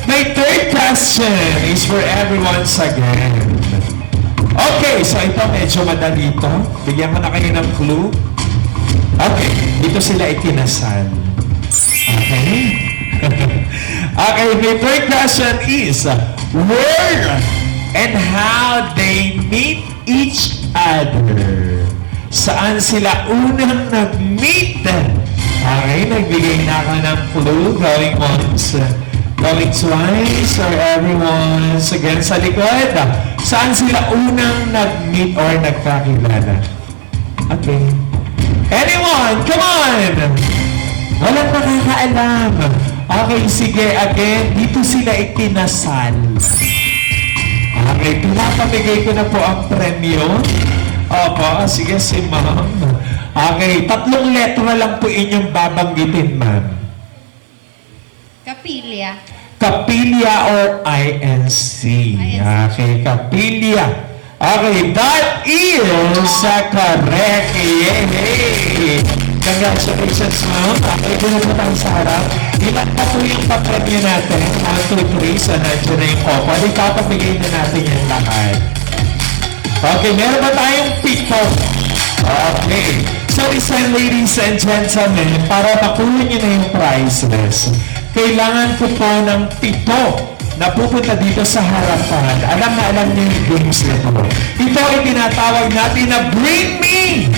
My third question is for everyone again. Okay, so ito medyo madali ito. Bigyan ko na kayo ng clue. Okay, dito sila ikinasal. Okay? Okay, my third question is, where and how they meet each other? Saan sila unang nag-meet? Okay, nagbigay na ako ng clue. Going once, going twice, or everyone again sa likod. Saan sila unang nag-meet or nagkakilala? Okay. Anyone? Come on! Walang nakakaalam. Okay, sige, again, dito sila ikinasal. Okay, pinapamigay ko na po ang premyo. Opo, sige si ma'am. Okay, 3 letra lang po inyong babanggitin, ma'am. Kapilya. Kapilya or INC. Okay, Kapilya. Okay, that is correct. Yay! Congratulations, ma'am. Okay, doon po tayo sa harap. Ilan pa po yung papremyo natin? 1, 2, 3. So, nandiyan na yung kopo. Ipapamigay na natin yung lahat. Okay, meron ba tayong 7? Okay. So, listen, ladies and gentlemen, para makuha niyo na yung prizes, kailangan ko po ng 7 na pupunta dito sa harapan. Alam na alam niyo yung games na ito. Ito ay tinatawag natin na Bring Me!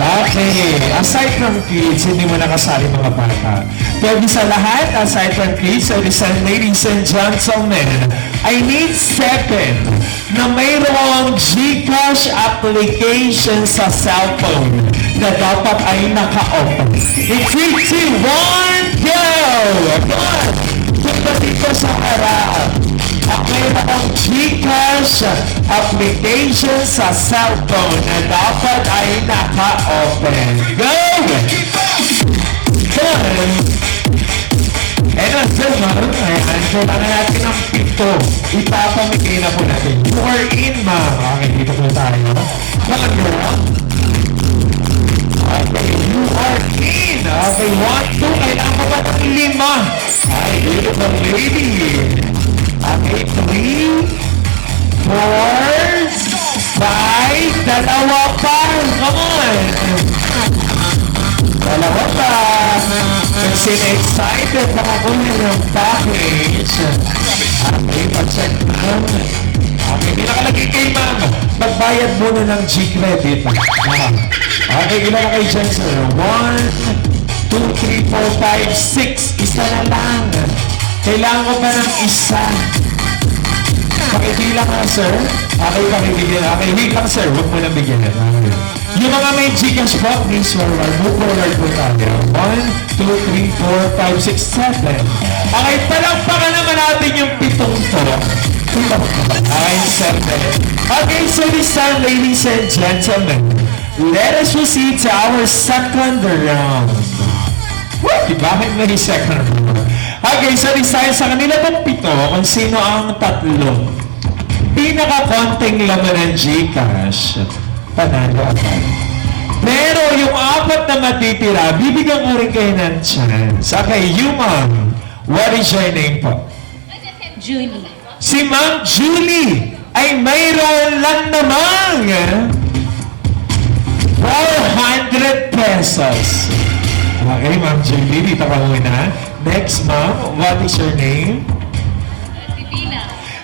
Okay. Aside from kids, hindi mo nakasali mga bata. Pwede sa lahat, aside from kids, so listen, ladies and gentlemen, I need 7 na mayroong GCash application sa cellphone na dapat ay naka-open. In 3, 2, 1, go! Come on! Punta dito sa harap. At mayroong GCash application sa cellphone na dapat ay naka-open. Go! Come! And until ma'am, ayan, kailangan natin ng 7. Ipapamigay na po natin. You are in, ma'am. Okay, dito po tayo. Come on, girl. Okay, you are in. Okay, 1, 2. Kailangan ko ba ng 5? Ay, beautiful lady. Okay, Okay, 3, 4, 5, dalawa pa. Come on. Dalawa pa. Kasi excited makakunin ng package. Okay, pa-check na. Okay, hindi nakalagay kay ma'am. Magbayad muna ng G-credit. Okay, ilan na kayo dyan, sir? 1, 2, 3, 4, 5, 6. Isa na lang. Kailangan ko pa ng isa. Pakibilang nga, sir. Okay, pakibigyan. Okay, wait lang, sir. Huwag mo lang bigyan. Okay. Yung mga may Gcash po, please forward. Move forward po tayo. 1, 2, 3, 4, 5, 6, 7. Okay, palakpakan naman natin yung pitong to. Okay, 7. Okay, so this time, ladies and gentlemen, let us proceed to our second round. Bakit may second round? Okay, so this time, sa kanila pong pito, kung sino ang tatlo pinaka-konting laman ng Gcash, panalo agad. Pero yung apat na matitira, bibigyan ko rin kayo ng chance. Okay, you ma'am, what is your name po? Julie. Si Ma'am Julie ay mayroon lang namang 400 pesos. Okay, Ma'am Julie, dito ka muna. Next, ma'am, what is your name?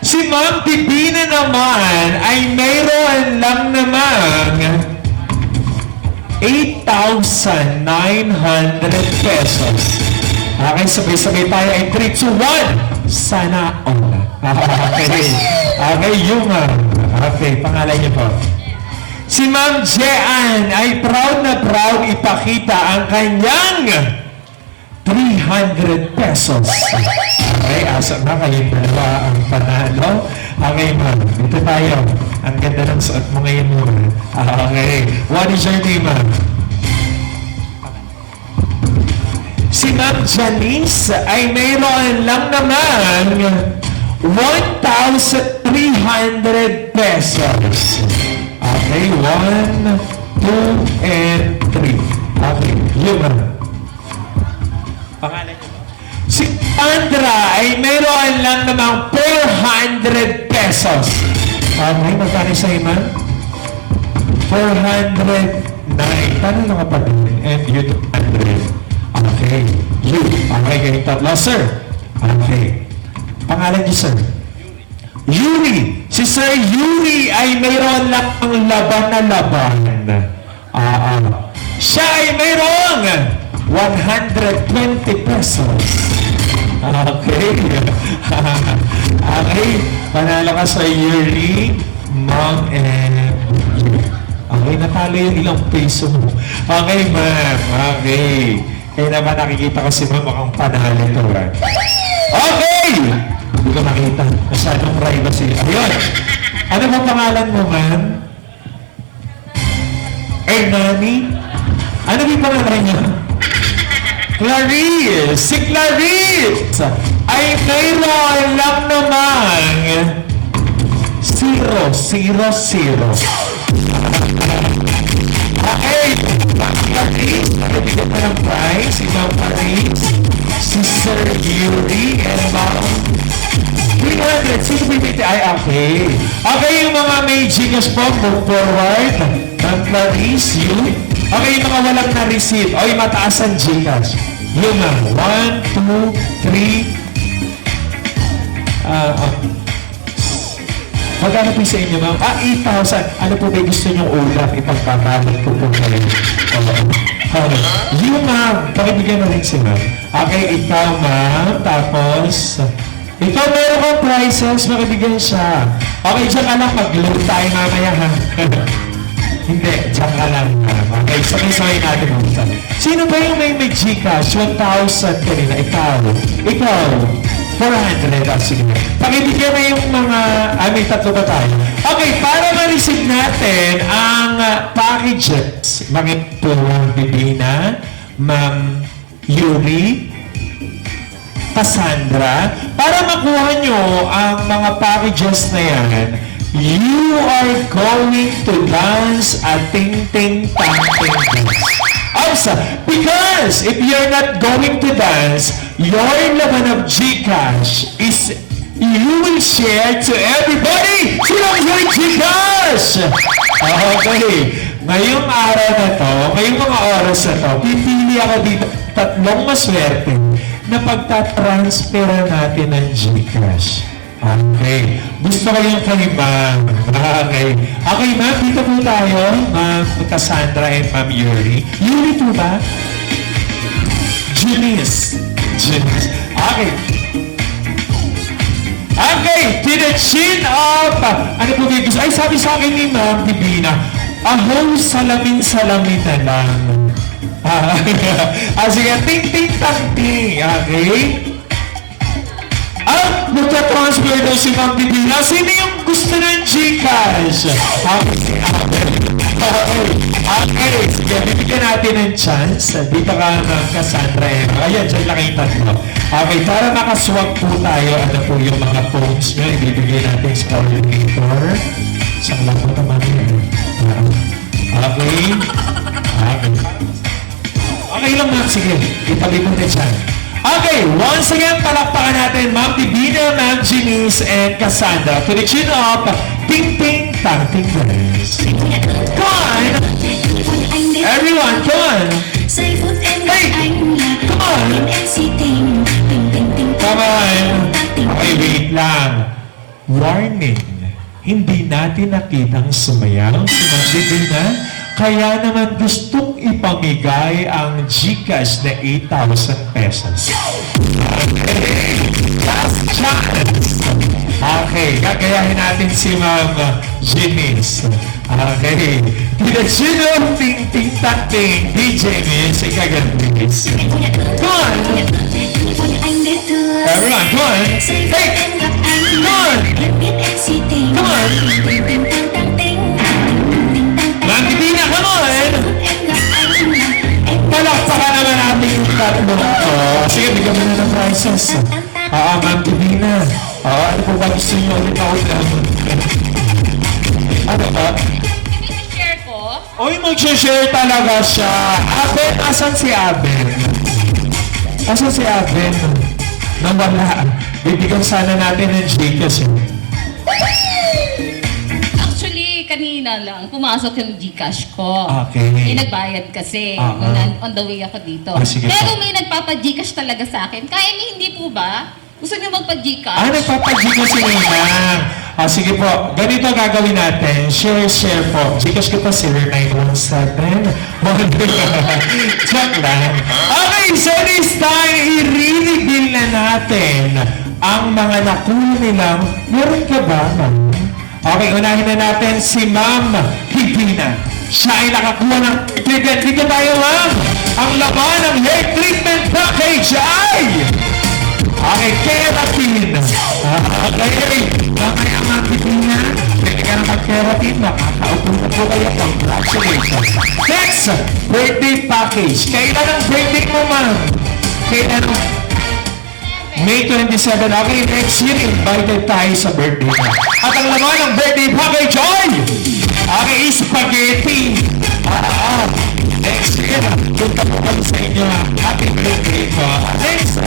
Si Ma'am Pipina naman ay mayroon lang namang 8,900 pesos. Okay, sabay-sabay tayo in 3, 2, 1. Sana all. Okay. Okay, yung ma'am. Okay, pangalan niyo po. Si Ma'am Jean ay proud na proud ipakita ang kanyang 300 pesos. Okay, asa na kayo dalawa ang panalo. Okay, ma'am. Dito tayo. Ang ganda ng suot mo ngayon mo. Okay. What is your name, ma'am? Si Ma'am Janice ay mayroon lang naman 1,300 pesos. Okay, 1, 2, and 3. Okay, yun ma'am. Pangalan niyo ba? Si Andra ay mayroon lang namang 400 pesos. Okay, magkano sa'yo, ma'am? 409. Paano na kapag and you 200. Okay. You. Okay, kayo tatlo, sir. Okay. Pangalan niyo, sir? Yuri. Si Sir Yuri ay mayroon lang ang laban na laban. Siya ay mayroong 120 pesos. Okay. Okay. Panalo ka sa Yuri, Ma'am, and you. Okay, natalo yung ilang peso mo. Okay, ma'am. Okay. Kaya naman nakikita ko si ma'am mukhang panalo ito. Okay! Hindi ko makita. Masyadong privacy. Ayun. Ano ba pangalan mo, ma'am? Ernani? Ano ba yung pangalan niya? Clarice! Si Clarice ay mayroon lang naman 0, 0, 0. Okay, Ma'am Clarice, nakibigyan mo ng prize. Si Ma'am Clarice, si Sir Yuri, and Ma'am 300. Sino bibiti? Ay, okay. Okay, yung mga may Gcash po, move forward. Ma'am Clarice, you. Okay, yung mga walang na-receive. O, yung mataas ang Gcash. Yun na. 1, 2, 3. Magkano po sa inyo, ma'am? 8,000. Ano po ba gusto niyong ulam? Ipagpapalik ko po kayo. Okay. Yung ma'am, pakibigyan na rin si ma'am. Okay, ikaw ma'am. Tapos, ikaw meron kang prizes, makibigyan siya. Okay, dyan ka lang. Mag-load tayo mamaya, ha? Hindi, dyan ka lang, ma'am. Okay, sabay-sabay natin muna. Sino ba yung may Gcash? 1,000 kanina. Ikaw. 400. Sige. Pakibigyan na yung mga... may tatlo ba tayo? Okay, para ma-receive natin ang packages. Mga po, Bibina, Ma'am Yuri, Cassandra. Para makuha nyo ang mga packages na yan, you are going to dance a ting-ting-tang-ting dance. Also, because if you're not going to dance, your laman of Gcash is you will share to everybody silang yung Gcash! Okay. Ngayong araw na to, ngayong mga oras na to, pipili ako dito tatlong maswerte na pagtatransfera natin ng Gcash. Okay. Gusto ko yung kay Ma'am. Okay. Okay, Ma'am, dito po tayo. Ma'am Cassandra and Ma'am Yuri. Yuri po ba? Janice. Okay. Okay, to the chin up. Ano po bigis? Ay, sabi sa akin ni Ma'am Divina, ahoy, salamin na lang. Sige, ting-ting-tang-ting. Okay? Magta-transfer daw si Ma'am Divina. Sino yung gusto ng Gcash? Okay, sige, bibigyan natin ng chance. Dito ka ng Cassandra. Ayan, dyan lang yung tatlo. Okay, para makaswag po tayo, ano po yung mga phones nyo, ibibigay natin sa coordinator. Isang lang po naman yun. Okay. Okay lang, Ma'am. Sige, itabi mo na dyan. Okay, once again, palakpakan natin Ma'am Divina, Ma'am Janice, and Cassandra. To the tune of ting-ting-tang-ting guys. Come on! Everyone, come on! Hey! Come on! Come on! Okay, wait lang. Warning. Hindi natin nakitang sumayaw si Ma'am Divina. Kaya naman gustong ipamigay ang Gcash na 8,000 pesos. Okay. Last chance. Okay. Gagayahin natin si Ma'am Janice. Okay. Tinasino, ting-ting-tang-ting. DJ Music agad, please. Come on. Everyone, come on. Hey! Come on. Come on. Ma'am Divina, come on! Palakpakan naman natin yung tatlo. Sige, bigyan mo na ng prizes. Ma'am Divina. Ano po ba gusto nyo ulit ako naman? Ano ba? Share ko? Uy, mag-share talaga siya. Aben, asan si Aben? Asan si Aben? Nawala. Bibigyan sana natin ng Gcash. Kanina lang, pumasok yung Gcash ko. Okay. May nagbayad kasi. On the way ako dito. Sige Pero po. may nagpapa-Gcash talaga sa akin. Kaya niyo hindi po ba? Gusto niyo magpa-Gcash? Nagpapag-Gcash si Nina. Sige po, ganito gagawin natin. Share po. Gcash ko pa 0917. Joke lang. Okay, so this time, i-reveal na natin ang mga nakuha nilang. Meron ka ba, ma'am? Okay, unahin na natin si Ma'am Divina. Siya ay nakakuha ng treatment. Dito tayo, Ma'am. Ang laman ng hair treatment package ay... Okay, keratin. Okay, mamaya Ma'am Divina. Pwede ka na mag-keratin. Makakaupo na po kayo. Congratulations. Next, birthday package. Kailan ang birthday mo, Ma'am? Kailan ang... May 27. Okay, next year, invited tayo sa birthday mo. At ang laman ng birthday package, oy! Okay, spaghetti. Next year, punta po kami sa inyo. Happy birthday po. Next,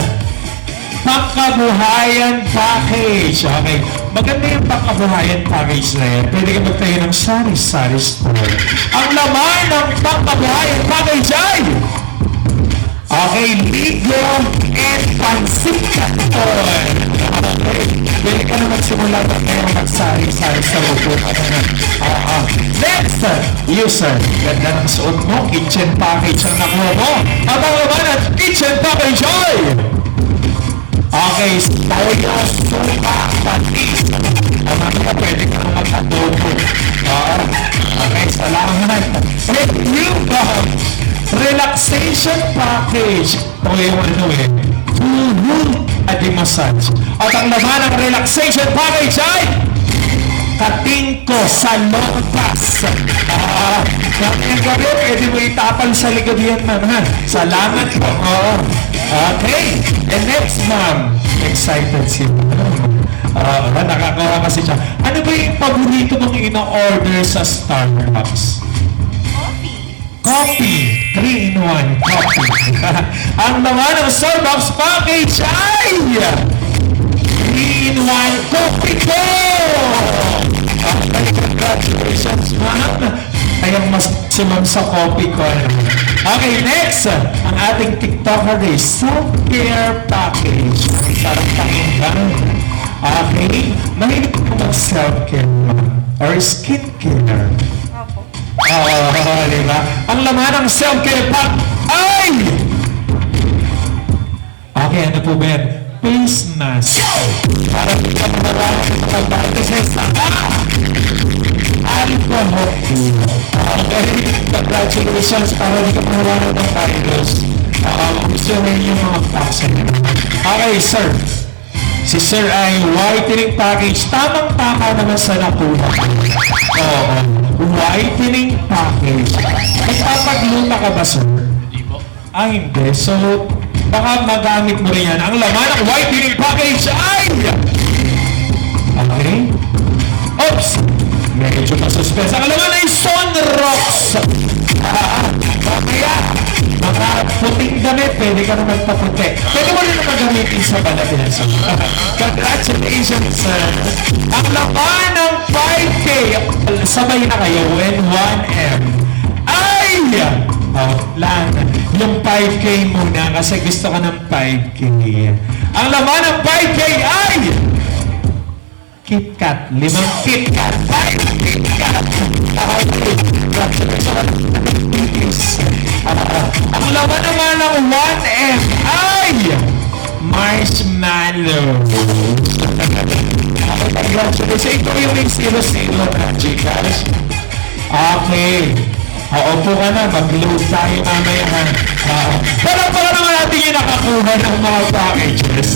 pangkabuhayan package. Okay, maganda yung pangkabuhayan package na yan. Pwede ka magtayo ng sari-sari store. Ang laman ng pangkabuhayan package ay... Okay, ligo and pansit canton. Okay, pwede ka na magsimula na kayo magsari-sari sa lupot. Next, user, ganda ng suot mo, kitchen package ang nakuha mo. At ang laman at kitchen package ay... Okay, toyo, suka, patis. Mamaya pwede ka na mag-adobo. Okay, salamat. Thank you, Bob. Relaxation package. Ito yung ano at massage. At ang laman ng relaxation package ay katingko sa lompas. Ngayong gabi, pwede mo itapal sa likod yan, ma'am. Salamat po. Okay. And next, ma'am. Excited si ma'am. Nakakawa kasi siya. Ano ba yung paborito mong ino-order sa Starbucks? Coffee. 3-in-1 coffee. Ang laman ng Starbucks package ay 3 3-in-1 Coffee Co! Okay, congratulations, ma'am. Ay, ang mas si ma'am sa Coffee Co. Okay, next, ang ating TikToker is self-care package. Sarap pakinggan. Okay, mahilig ko mag-self-care, ma'am? Or skincare? Oo, di ba? Ang laman ng self-care pack ay... Okay, ano po ba yan? Face mask. Para hindi ka maraming pag-artise sa alcohol. Okay, congratulations para hindi ka maraming ng virus. Gusto rin yung mga packs. Okay, sir. Si sir ay whitening package. Tamang-tama naman sa nakuha. Oo. Whitening package. Nagpapagluta ka ba, sir? Hindi po. Ah, hindi. So, baka magamit mo rin yan. Ang laman ng whitening package ay... Okay. Oops! Medyo masuspense. Ang laman ay Sunrox. Mamaya, mga puting damit, pwede ka naman paputi. Pwede mo rin naman gamitin sa balabas. Congratulations, sir. Ang laman ng 5K, sabay na kayo, when 1M. Ay! Lang, yung 5K muna kasi gusto ka ng 5K. Ang laman ng 5K ay KitKat, 5 KitKat, 5 KitKat. Ang laman naman ng 1M ay marshmallow. Congratulations. Ito yung may 0-0 na Gcash. Okay. Opo ka na, mag-load tayo mamaya ha. Parang naman natin yung nakakuha ng mga packages.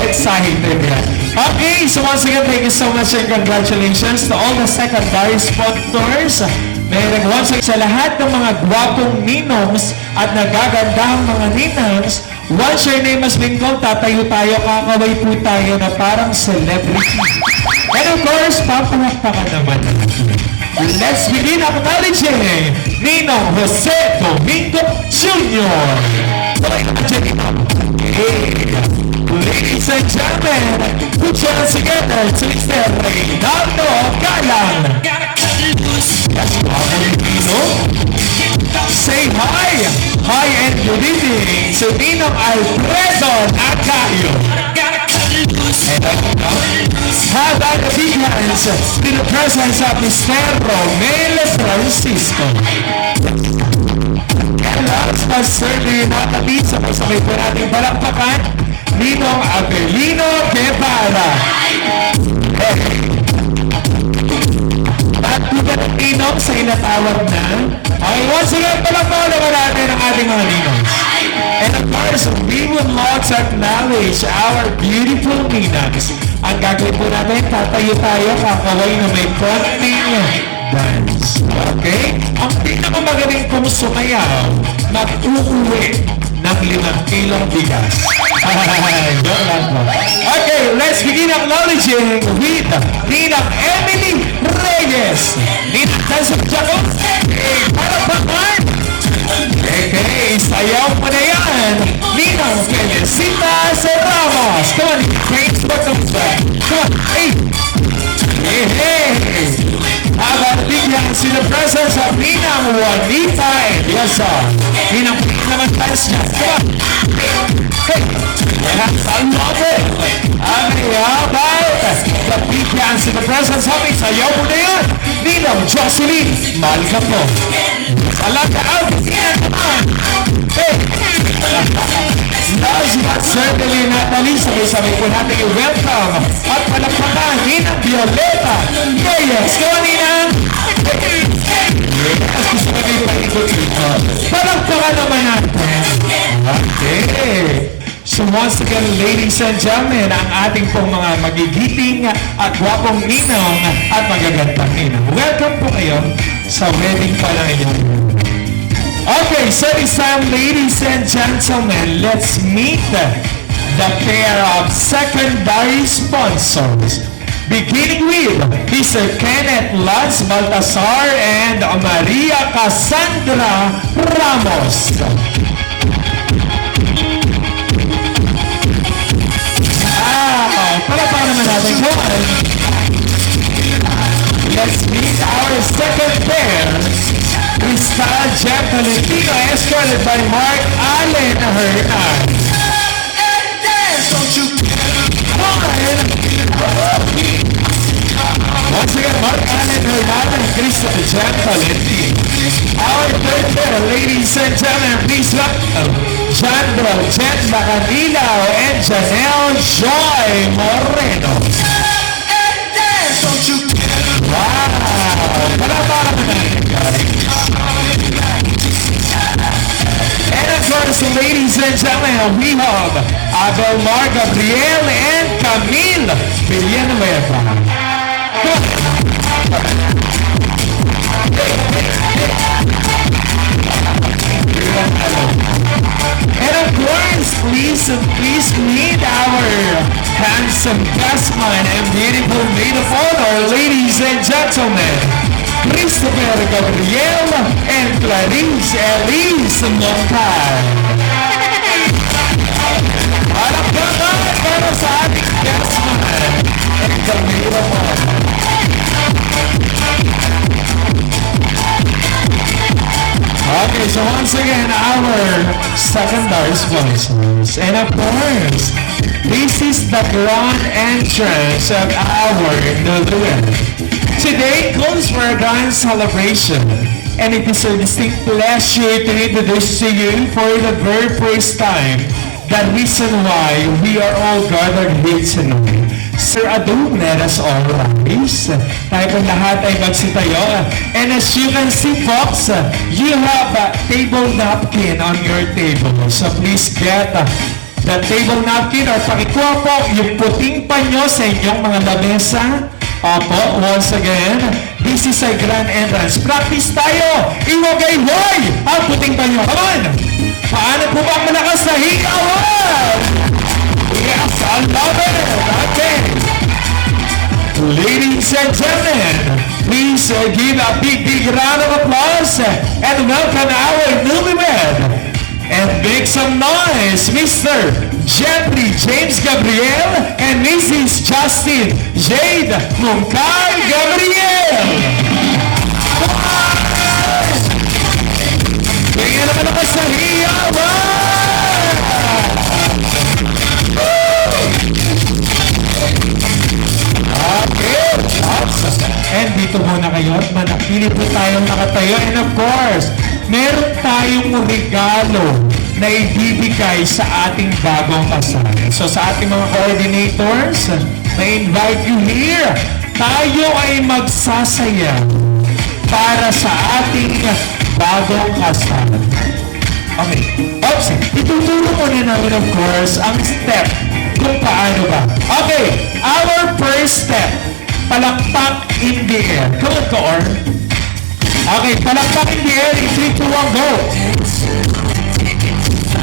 Excited yan. Okay, so once again, thank you so much and congratulations to all the secondary sponsors. Meron once again sa lahat ng mga gwapong ninongs at nagagandang mga ninongs. Once your name has been called, tatayo tayo, kakaway po tayo na parang celebrity. And of course, papalakpakan naman natin. Let's begin acknowledging Ninong Jose Domingo Jr. Ladies and gentlemen, put your hands together to Mr. Reynaldo Galang. Say hi! Hi and good evening to Ninong Alfredo Acayo. Have our hands in the presence of Mr. Romel Francisco. And last but certainly not the least, sabay po natin palakpakan, Ninong Abelino Guevara. At buka ng Ninong sa inatawag na, ay once again palakpakan naman natin ang ating mga Ninong. And of course, we would like to acknowledge our beautiful Ninongs. Ang gagawin po natin, tatayo tayo, kakaway na may konting dance. Okay? Ang pinakamagaling kong sumayaw, mag-uuwi ng 5 kilong bigas. Joke lang po. Okay, let's begin acknowledging with Ninang Emily Reyes. Ninang Tansan Jacob. Para bakan! Okay, sayaw mo na yan. Ninang Felicitas Ramos. Come on, Facebook of that. Come on, hey. Hey, hey. Habang bigyan in the presence of Ninang Juanita Eliasa. Ninang naman tayo siya. Come on. Hey. Yes, I love it. Okay, how about the bigyan in the presence of sayaw mo na yan. Ninang Jocelyn Malcapo. Alaga out. Hey! Last but certainly not the least, sabay po natin i-welcome at palakpakan Ninang Violeta Reyes. Go, Ninang! Yes, gusto na kayo palikot dito. Palakpakan naman natin. Okay. So once again, ladies and gentlemen, ang ating pong mga magigiting at gwapong ninong at magagandang ninong. Welcome po kayo sa wedding pa ng inyong. Okay, so this time, ladies and gentlemen, let's meet the pair of secondary sponsors. Beginning with Mr. Kenneth Lance Baltasar and Maria Cassandra Ramos. Okay, come on. Let's meet our second pair. Cristal Jack Tolentino, escorted by Mark Allen Hernan. Once again, Mark Allen Hernan and Cristal Jack Tolentino. Our third pair, ladies and gentlemen, please welcome Jandro Jet Macanilao and Janelle Joy Moreno. Wow! Palapakam natin, guys. And of course, ladies and gentlemen, we have Abelmar Gabriel and Camille Villanueva. And of course, please meet our handsome guestman and beautiful maid of honor, ladies and gentlemen, Christopher Gabriel and Clarice Elise Montal. Palakpakan para sa ating guestman and the maid of honor. Okay, so once again, our secondary sponsors. And of course, this is the grand entrance of our newlywed. Today calls for a grand celebration, and it is a distinct pleasure to introduce to you for the very first time the reason why we are all gathered here tonight. Sir Adu, let us all rise. Tayo po lahat ay magsitayo. And as you can see, folks, you have a table napkin on your table. So please get the table napkin or pakikuha po yung puting panyo sa inyong mga lamesa. Opo, once again, this is a grand entrance. Practice tayo! Iwagay hoy! Ang puting panyo. Come on! Paano po ba ang malakas na higawan? Yes, I love it! Okay. Ladies and gentlemen, please give a big round of applause and welcome our newlywed. And make some noise, Mr. Jeffrey James Gabriel and Mrs. Justin Jade Mungkay Gabriel. Tingnan naman ako sa hiyawan! Okay, awesome. And dito muna kayo at manakili po tayong nakatayo. And of course, meron tayong regalo na ibibigay sa ating bagong kasal. So sa ating mga coordinators, na-invite you here. Tayo ay magsasaya para sa ating bagong kasal. Okay. Oops. Ituturo ko na namin of course ang step kung paano ba. Okay. Our first step. Palakpak in the air. Come on, Kaor. Okay. Palakpak in the air. In 3, 2, 1, go.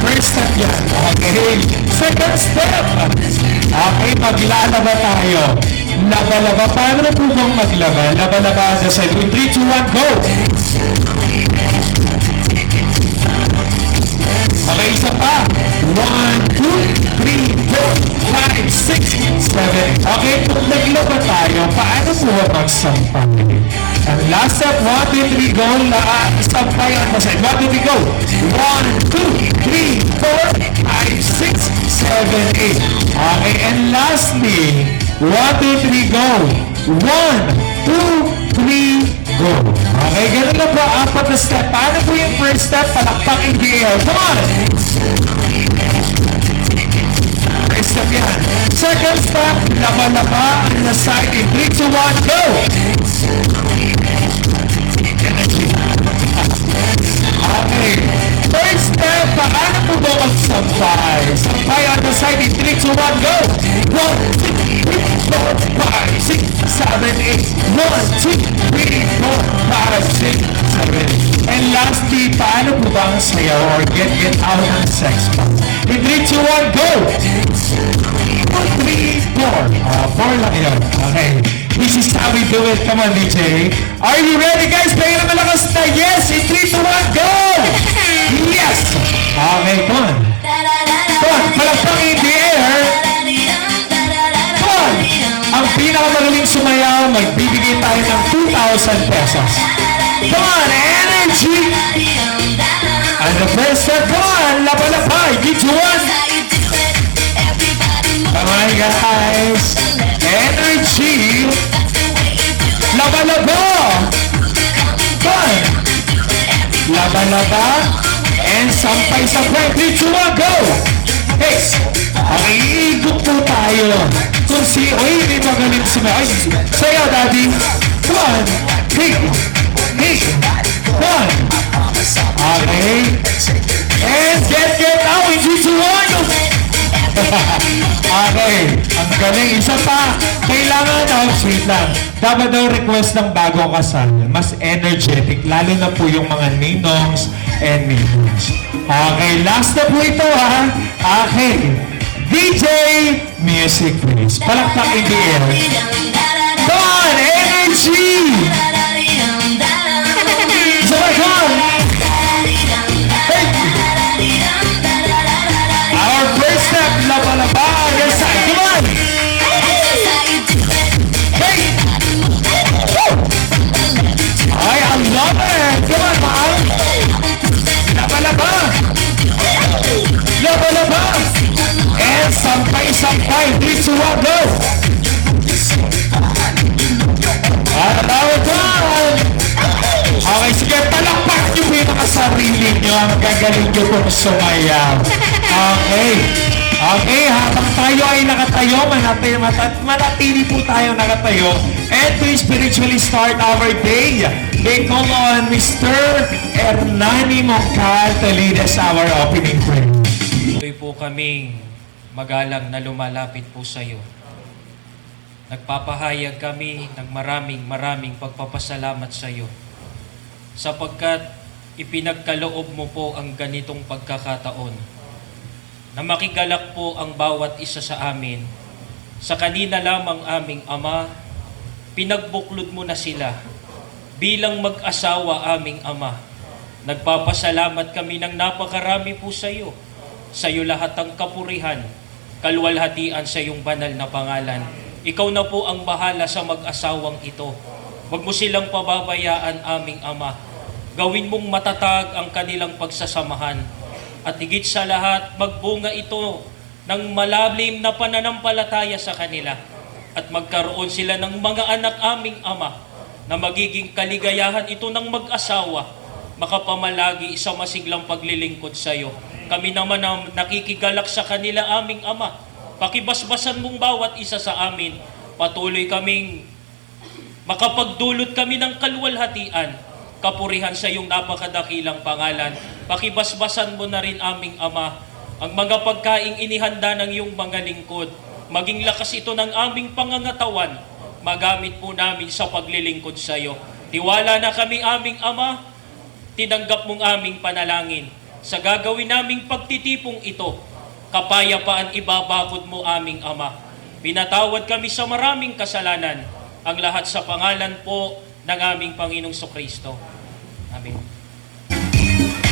First step yan. Okay. Second step. Okay. Maglalaba tayo. Laba-laba. Paano po bang maglaba? Laba-laba sa side. In 3, 2, 1, go. Okay, isa pa. 1, 2, 3, 4, 5, 6, 7. Okay, kung naglaba tayo, paano po magsampay? And last step, 1, 2, 3, go. Sampay on the side. 1, 2, 3, go. 1, 2, 3, 4, 5, 6, 7, 8. Okay, and lastly, 1, 2, 3, go. 1, 2, 3, go. Okay, ganun na po, apat na step. Paano po yung first step? Palakpak in the air. Come on! First step yan. Second step, laba-laba on the side in 3, 2, 1, go! Energy. Okay. First step, paano po ba magsampay? Sampay on the side in 3, 2, 1, go! 1, 2, 3, 4, 5, 6, 7, 8. 1, 2, 3, 4, 5, 6, 7. And lastly, paano po ba ang sayaw or get out ng sex pa? In 3, 2, 1, go! 1, 3, 4. 4 lang yun. Okay. This is how we do it. Come on, DJ. Are you ready, guys? Play na malakas na yes! In 3, 2, 1, go! Yes! Okay, come on. Come on, palakpak in the air. Come on. magbibigay tayo ng 2,000 pesos. Come on, energy! And the first step, come on, laba-laba, get you one. Come on, guys. Energy. Laba-laba. Come on. Laba-laba. And sampay-sampay, get you one, go. Hey, iikot po tayo. Kung si, oy, may magaling si Ay, sayo, daddy. Come on. Hey. Hey. Come on. Okay. And get out. Hindi suwan. Okay. Ang galing. Isa pa. Kailangan, sweet lang. Dapat daw request ng bagong kasal. Mas energetic. Lalo na po yung mga ninongs and ninongs. Okay. Last na po ito, ha. Okay. DJ Music, please. Palakpak in the air. Come on. Energy. So, come on. Our first step, laba-laba. Yes, side. Come on. Hey. I love it. Come on, man. Laba-laba. Laba-laba. And sampay-sampay. Please to walk, go. Okay, sige, palakpak niyo po yung mga sarili niyo. Ang gagaling niyo po sumayaw. Okay. Okay, habang tayo ay nakatayo, manatili po tayo nakatayo. And to spiritually start our day, they call on Mr. Hernani Moncal to lead us our opening prayer. Tuloy po kaming magalang na lumalapit po sa iyo. Nagpapahayag kami ng maraming pagpapasalamat sa iyo. Sapagkat ipinagkaloob mo po ang ganitong pagkakataon na makigalak po ang bawat isa sa amin. Sa kanina lamang aming Ama, pinagbuklod mo na sila bilang mag-asawa aming Ama. Nagpapasalamat kami ng napakarami po sa iyo. Sa iyo lahat ang kapurihan, kaluwalhatian sa iyong banal na pangalan. Ikaw na po ang bahala sa mag-asawang ito. Huwag mo silang pababayaan aming Ama. Gawin mong matatag ang kanilang pagsasamahan. At higit sa lahat, magbunga ito ng malalim na pananampalataya sa kanila. At magkaroon sila ng mga anak aming Ama na magiging kaligayahan ito ng mag-asawa, makapamalagi sa masiglang paglilingkod sa iyo. Kami naman ang nakikigalak sa kanila aming Ama. Pakibasbasan mong bawat isa sa amin. Patuloy kaming makapagdulot kami ng kaluwalhatian, kapurihan sa iyong napakadakilang pangalan. Pakibasbasan mo na rin aming Ama ang mga pagkaing inihanda ng iyong mga lingkod. Maging lakas ito ng aming pangangatawan. Magamit po namin sa paglilingkod sa iyo. Tiwala na kami aming Ama. Tinanggap mong aming panalangin. Sa gagawin naming pagtitipong ito, kapayapaan ibabakod mo aming Ama. Pinatawad kami sa maraming kasalanan. Ang lahat sa pangalan po ng aming Panginoong Kristo. Amen.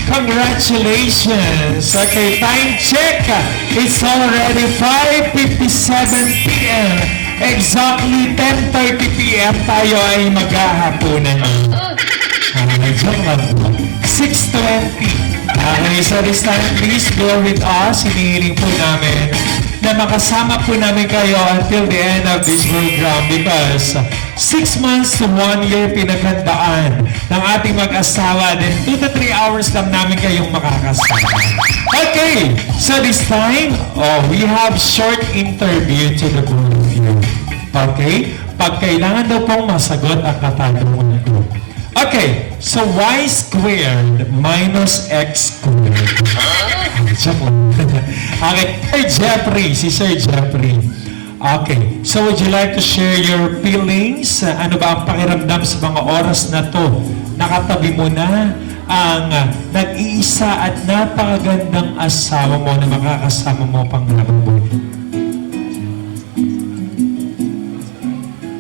Congratulations! Okay, time check. It's already 5:57 p.m. Exactly 10:30 p.m. tayo ay maghahaponan. Joke lang po. 6:20. Okay, so this time, please bear with us. Hinihiling po namin na makasama po namin kayo until the end of this program because 6 months to 1 year pinaghandaan ng ating mag-asawa. Then 2 to 3 hours lang namin kayong makakasama. Okay, so this time, we have short interview to the both of you. Okay? Pag kailangan daw pong masagot ang katanungan ko. Okay, so y squared minus x squared. Okay, Sir Jeffrey, si Sir Jeffrey. Okay, so would you like to share your feelings? Ano ba ang pakiramdam sa mga oras na to? Nakatabi mo na ang nag-iisa at napakagandang asawa mo na makakasama mo pang buhay.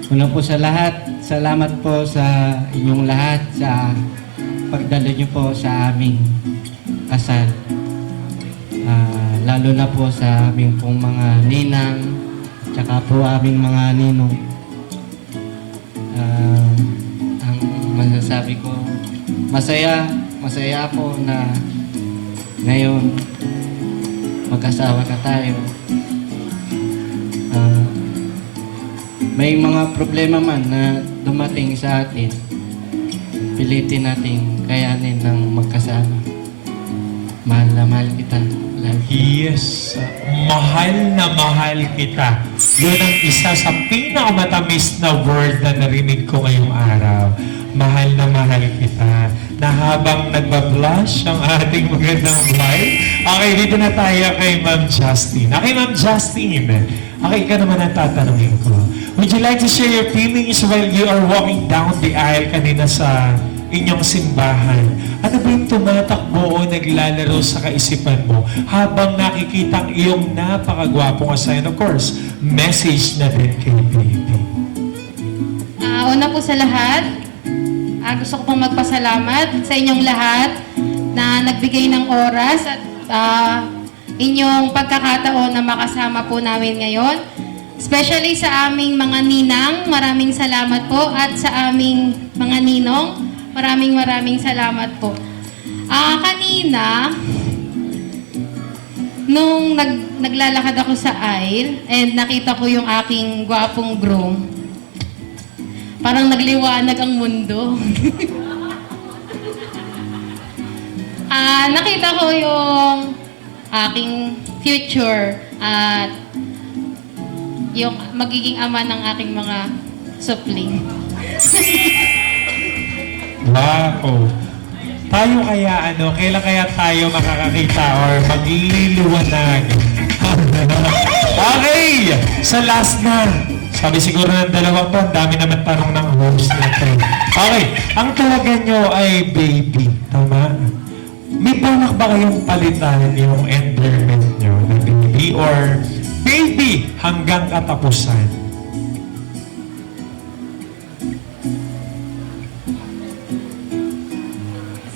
Una po sa lahat, salamat po sa inyong lahat sa pagdalo niyo po sa aming kasal. Lalo na po sa aming pong mga ninang, tsaka po aming mga ninong. masasabi ko, masaya ako na ngayon mag-asawa na tayo. May mga problema man na dumating sa atin, pilitin nating kayanin ng magkasama. Mahal na mahal kita. Yes, mahal na mahal kita. Yun ang isa sa pinakamatamis na word na narinig ko ngayong araw. Mahal na mahal kita. Na habang nagbablush ang ating magandang bride, okay, dito na tayo kay Ma'am Justine. Okay, Ma'am Justine. Okay, ikaw naman ang tatanungin ko. Would you like to share your feelings while you are walking down the aisle kanina sa inyong simbahan? Ano ba yung tumatakbo o naglalaro sa kaisipan mo habang nakikita ang iyong napakagwapong asayan? Of course, message na din kay baby. Una po sa lahat, gusto ko pong magpasalamat sa inyong lahat na nagbigay ng oras at inyong pagkakataon na makasama po namin ngayon. Especially sa aming mga ninang, maraming salamat po. At sa aming mga ninong, maraming salamat po. Kanina, nung naglalakad ako sa aisle and nakita ko yung aking gwapong groom, parang nagliwanag ang mundo. Nakita ko yung aking future at yung magiging ama ng aking mga supling. Wow! Tayo kaya kailan kaya tayo makakakita or magliliwanag? Okay! Sa last na. Sabi siguro ng dalawang to, ang dami naman tanong ng host natin. Okay, ang tawagan nyo ay baby. Tama? May balak ba kayong palitan yung endearment nyo na baby or baby hanggang katapusan?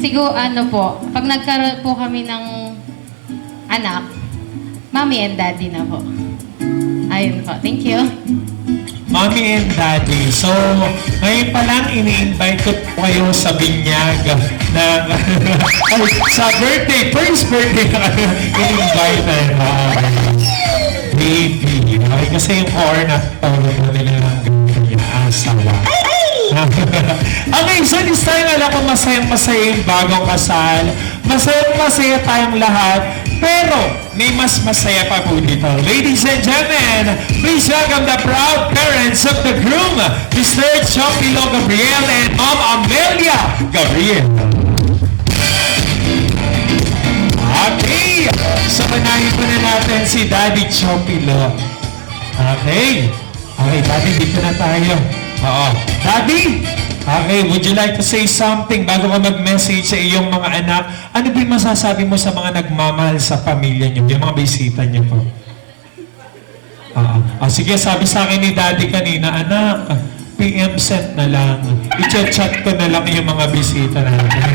Siguro po, pag nagkaroon po kami ng anak, mommy and daddy na po. Ayun po, thank you. Mommy and Daddy. So, ngayon pa lang, ini-invite ko po kayo sa binyag ng sa birthday, first birthday na kayo in-invite baby. Okay, kasi yung corn at tawag nila ng ganyan, asawa. Okay, so this time, alam ko masayang-masaya yung bagong kasal. Masayang-masaya tayong lahat. Pero, may mas masaya pa po dito. Ladies and gentlemen, please welcome the proud parents of the groom, Mr. Chopilo Gabriel and Ma'am Amelia Gabriel. Okay, so manahin po na natin si Daddy Chopilo. Okay, Daddy, dito na tayo. Oo. Daddy, okay, would you like to say something bago ka mag-message sa iyong mga anak? Ano ba yung masasabi mo sa mga nagmamahal sa pamilya niyo, yung mga bisita niyo po? Sige, sabi sa akin ni Daddy kanina, anak, PM sent na lang. I-chat ko na lang yung mga bisita natin.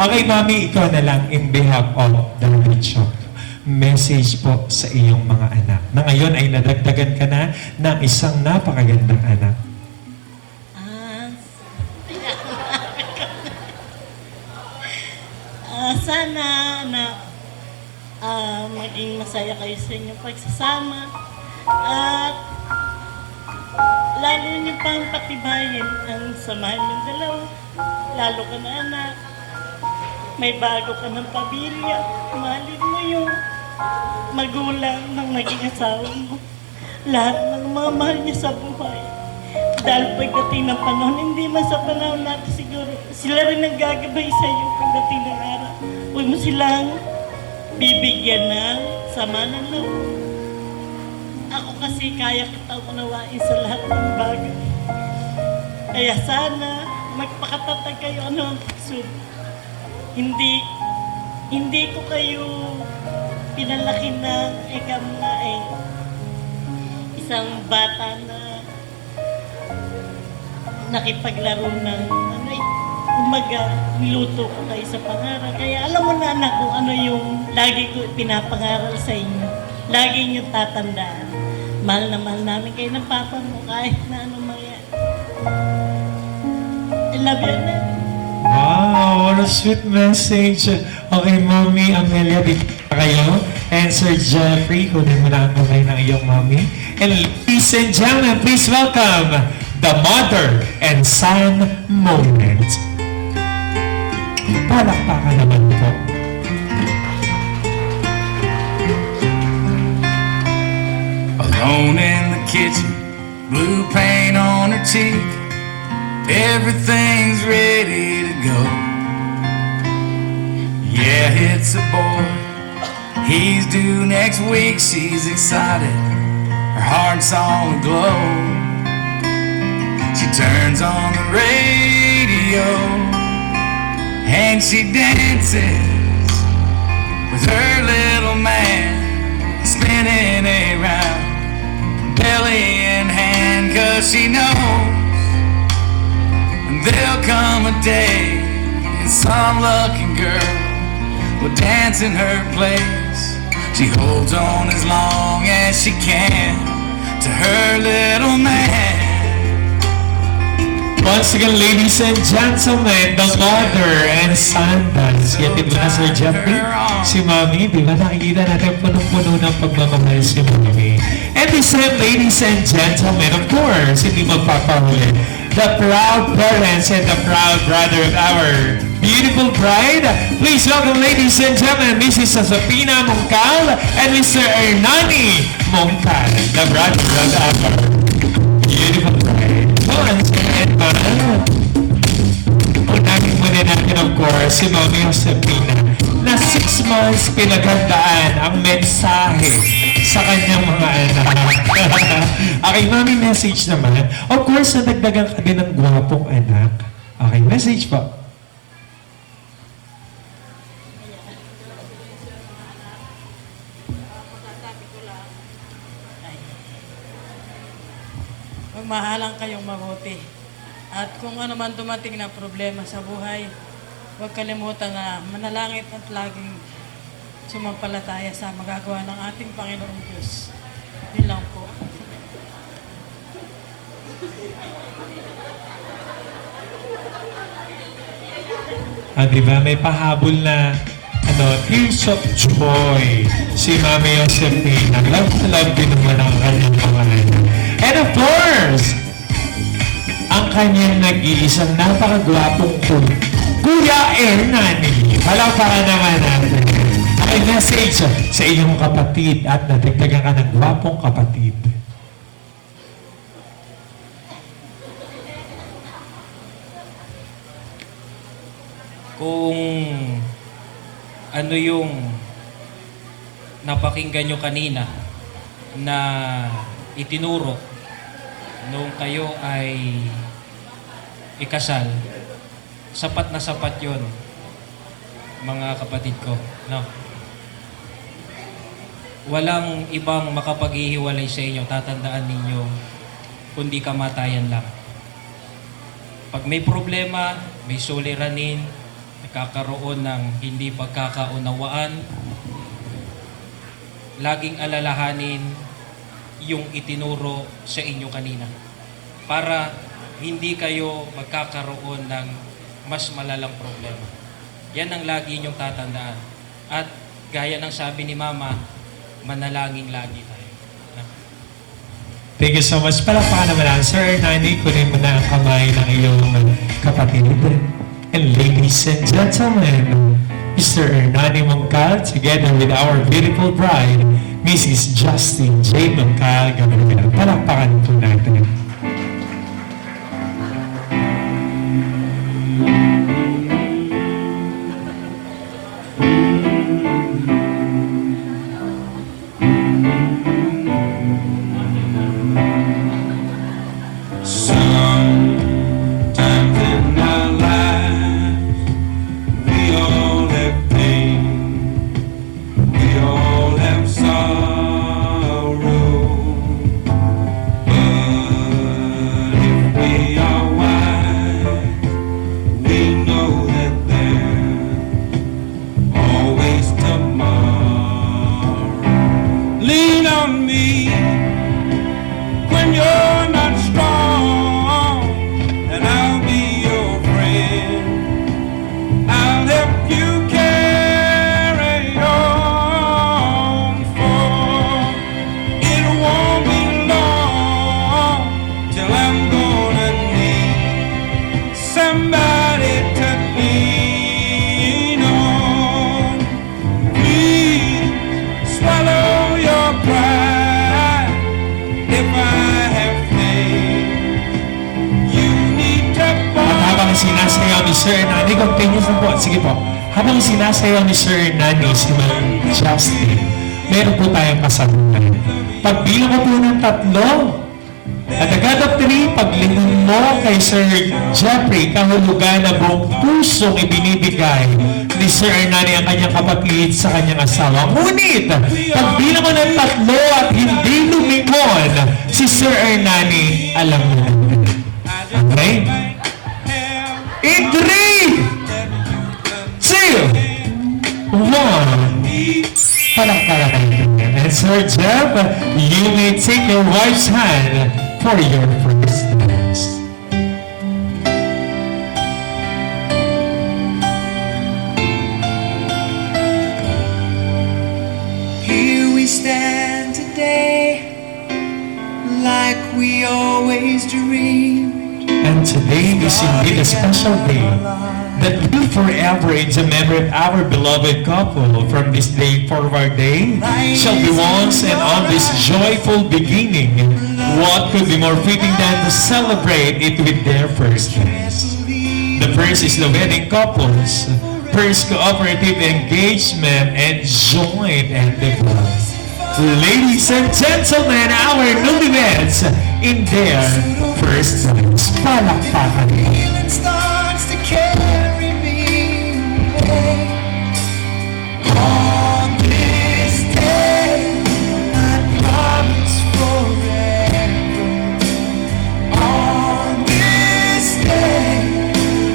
Okay, Mami, ikaw na lang in behalf of Daddy Chop. Message po sa iyong mga anak na ngayon ay nadagdagan ka na ng isang napakagandang anak. Sana na maging masaya kayo sa inyong pagsasama at lalo niyo pang patibayin ang samahan ng dalawa. Lalo ka na anak, may bago ka ng pamilya, mahalin mo yung magulang ng naging asawa mo. Lahat ng mga mahal niya sa buhay. Dahil pagdating ng panahon, hindi man sa panahon natin siguro, sila rin ang gagabay sa iyo pagdating ng araw. Huwag mo silang bibigyan ng sama ng loob. Ako kasi kaya kitang unawain sa lahat ng bagay. Kaya sana magpakatatag kayo ang puso. Hindi ko kayo pinalaki ng ikaw na isang bata na nakipaglaro ng umaga, niluto ko kayo sa pangaral. Kaya alam mo na anak kung ano yung lagi ko pinapangaral sa inyo. Lagi nyo tatandaan. Mahal na mahal namin kayo ng papa mo kahit na anong mangyari. Love you, anak. Wow, what a sweet message. Okay, Mommy Amelia, dito na kayo. And Sir Jeffrey, kunin mo na ang kamay ng iyong mommy. And ladies and gentlemen, please welcome the mother and son moment. Palakpakan naman po. Alone in the kitchen, blue paint on her cheek. Everything's ready to go. Yeah, it's a boy. He's due next week. She's excited. Her heart's on aglow. She turns on the radio and she dances with her little man spinning around, belly in hand, 'cause she knows there'll come a day and some lucky girl will dance in her place. She holds on as long as she can to her little man. Once again, ladies and gentlemen, the mother and son dance. Yan din ba na Sir Jeffrey? Si Mami, di ba nakikita natin punong-puno ng pagmamahal si Mami? And the same, ladies and gentlemen, of course, hindi magpapahuli. The proud parents and the proud brother of our beautiful bride. Please welcome, ladies and gentlemen, Mrs. Josefina Mongcal and Mr. Hernani Mongcal, the brother of our beautiful bride. Once again, unahin muna natin, of course, si Mami Josefina na 6 months pinaghandaan ang mensahe sa kanyang mga anak. Okay, Mami, message naman. Of course, nadagdagan ka din ng gwapong anak. Okay, message po. Magmahalan kayong mabuti. At kung ano man dumating na problema sa buhay, huwag kalimutan na manalangit at laging sumampalataya sa magagawa ng ating Panginoong Diyos. Yun lang po. Diba, may pahabol na tears of joy si Mami Josefina. Love to love din naman ang kanyang mga anak. And of course, ang kanyang nag-iisang napakagwapong Kuya Hernani. Palakpakan naman natin. Ay message sa iyong kapatid at nadagdagan ka ng gwapong kapatid. Kung ano yung napakinggan nyo kanina na itinuro nung kayo ay ikasal, sapat na sapat yon, mga kapatid ko. No? Walang ibang makapaghihiwalay sa inyo, tatandaan ninyo, kundi kamatayan lang. Pag may problema, may suliranin, nagkakaroon ng hindi pagkakaunawaan, laging alalahanin yung itinuro sa inyo kanina para hindi kayo magkakaroon ng mas malalang problema. Yan ang lagi inyong tatandaan. At gaya ng sabi ni Mama, manalangin lagi tayo. Thank you so much. Palakpakan naman ang Sir Hernani. Kunin mo na ang kamay ng iyong kapatid. And ladies and gentlemen, Mr. Hernani Mongcal, together with our beautiful bride, Mrs. Justin J. Mongcal. Palakpakan po natin. But Sir Nani. Continuous na po. Sige po. Habang sinasayaw ni Sir Nani si Ma'am Justin, meron po tayong kasagutan. Pagbilang ko po ng 3, at the count of 3, paglingon mo kay Sir Jeffrey, kahulugan na buong pusong ibinibigay ni Sir Nani ang kanyang kapatid sa kanyang asawa. Ngunit, pagbilang mo ng 3 at hindi lumingon si Sir Nani, alam mo na. Okay? In 3, 2, 1, palakpakan kayo. And Sir Jeff, you may take your wife's hand for your first dance. Here we stand today, like we always dreamed. And today is indeed a special day that will forever in the memory of our beloved couple. From this day forward day shall be once and on this joyful beginning. What could be more fitting than to celebrate it with their first dance? The first is the wedding couples, first cooperative engagement and joint endeavors. Ladies and gentlemen, our newlyweds in their first dance. Palakpakan. Feeling starts to carry me away. On this day, I promise forever. On this day,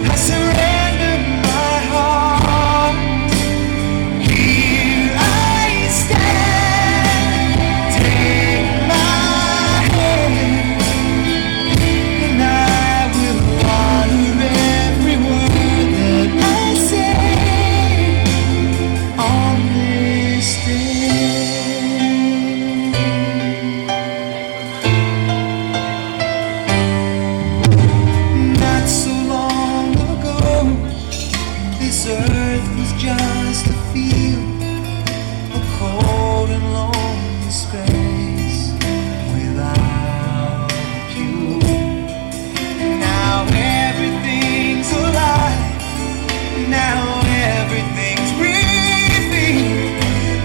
I surrender my heart. Here I stand, take my hand, and I will honor every word that I say on this day. Not so long ago, this earth was just a field, a cold and lonely space without you. Now everything's alive, now everything's breathing,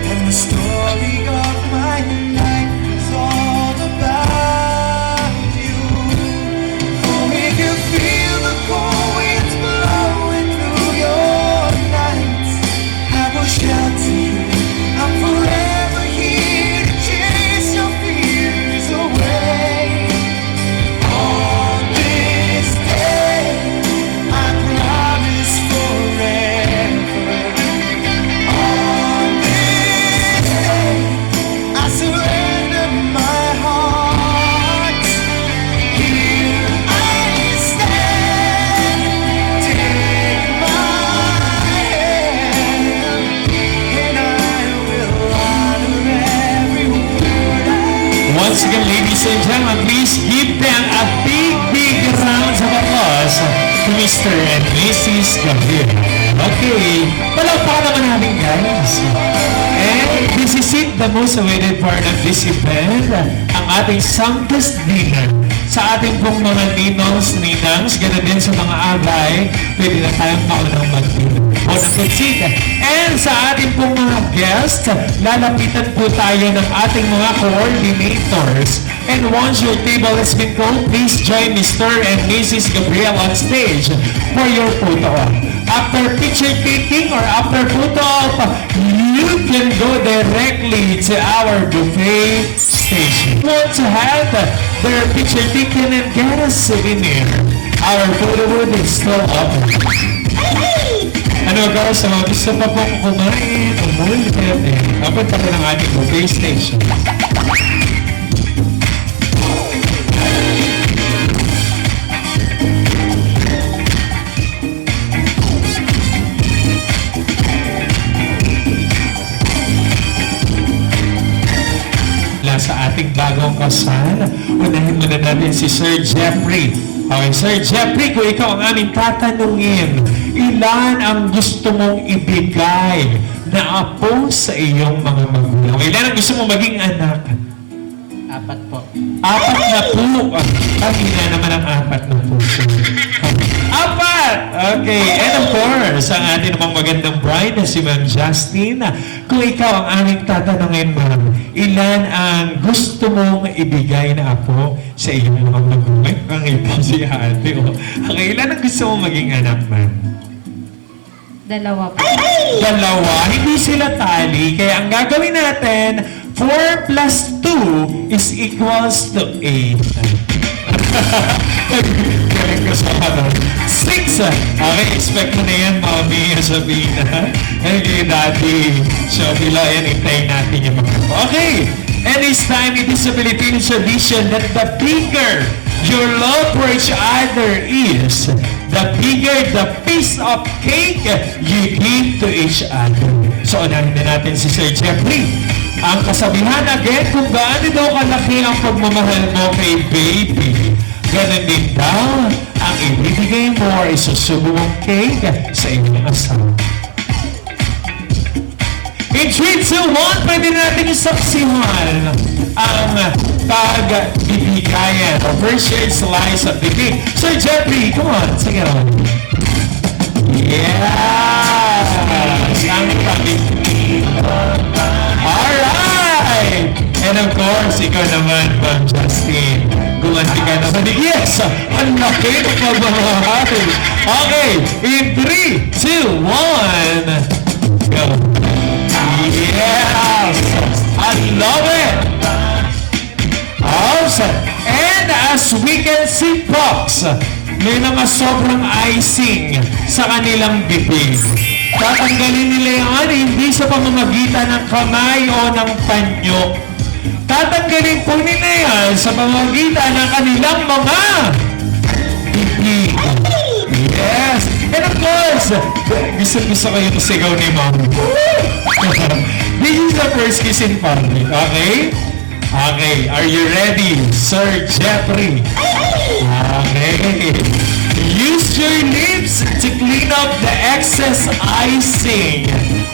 and the story of my life is all about you. Oh, if you feel the cold winds blowing through your nights, I will shelter you. I'm forever here to chase your fears away. On this day, I promise forever. On this day, I surrender my heart. Here I stand, take my hand, and I will honor every word I Once again, ladies and gentlemen, please give them a big round of applause to Mr. and Mrs. Gabriel. Okay, palakpakan naman natin, guys. And this is it, the most awaited part of this event, ang ating Sanctus Dinner. Sa ating pong mga ninongs, ninangs, gano'n din sa mga agay, pwede na tayong maunang mag-dinner. And sa ating pong mga guests, lalapitan po tayo ng ating mga coordinators. And once your table has been called, please join Mr. and Mrs. Gabriel on stage for your photo op. After picture taking or after photo op, you can go directly to our buffet station. Want to have their picture taken and get a souvenir? Our photo booth is still open. Ano guys, sa mga gusto pa pong kumain, umulit, kapunta ko ng ating buffet station. Sa ating bagong kasal, unahin muna natin si Sir Jeffrey. Okay, Sir Jeffrey, kung ikaw ang aming tatanungin, ilan ang gusto mong ibigay na apo sa iyong mga magulang? Ilan ang gusto mong maging anak? 4 po. 4 na po. Pamina naman ang 4 na po. 4! Okay, and of course, ang ating namang magandang bride na si Ma'am Justin. Kung ikaw ang aming tatanungin, ma'am, ilan ang gusto mong ibigay na apo sa iyong mga magulang? Ang ito si ate. Okay, ilan ang gusto mong maging anak, ma'am? Dalawa po. Dalawa, hindi sila tali. Kaya ang gagawin natin, 4 plus 2 is equals to 8. Galing ko sa ano. 6. Okay, expect mo na yan, Mami, sabihin na. Thank you, Daddy. So, bilayan, hintayin natin yung mga. Okay, and this time, it is a Filipino tradition that the bigger your love for each other is, the bigger the piece of cake you give to each other. So, unahin na natin si Sir Jeffrey. Ang kasabihan again, kung gaano daw kalaki ang pagmamahal mo kay baby, ganun din daw ang ibibigay mo ay susubong cake sa inyong asawa. In 3, 2, 1, pwede natin isaksihan ang pagbibigayan or first share slice of the cake. Sir Jeffrey, come on, sige on. Yes! Ang pagbibigayan. Alright! And of course, ikaw naman, Ma'am Justin. Gumanti ka naman. Yes! Ang laki ng pagmamahal. Okay, in 3, 2, 1, go. Yes! I love it! Awesome! And as we can see, folks, may mga sobrang icing sa kanilang bibig. Tatanggalin nila yan hindi sa pamamagitan ng kamay o ng panyo. Tatanggalin po nila yan sa pamamagitan ng kanilang mga bibig. Yes! And of course, gusto ko yung sigaw ni Mom. This is the first kiss in public, okay? Okay, are you ready, Sir Jeffrey? Okay. Use your lips to clean up the excess icing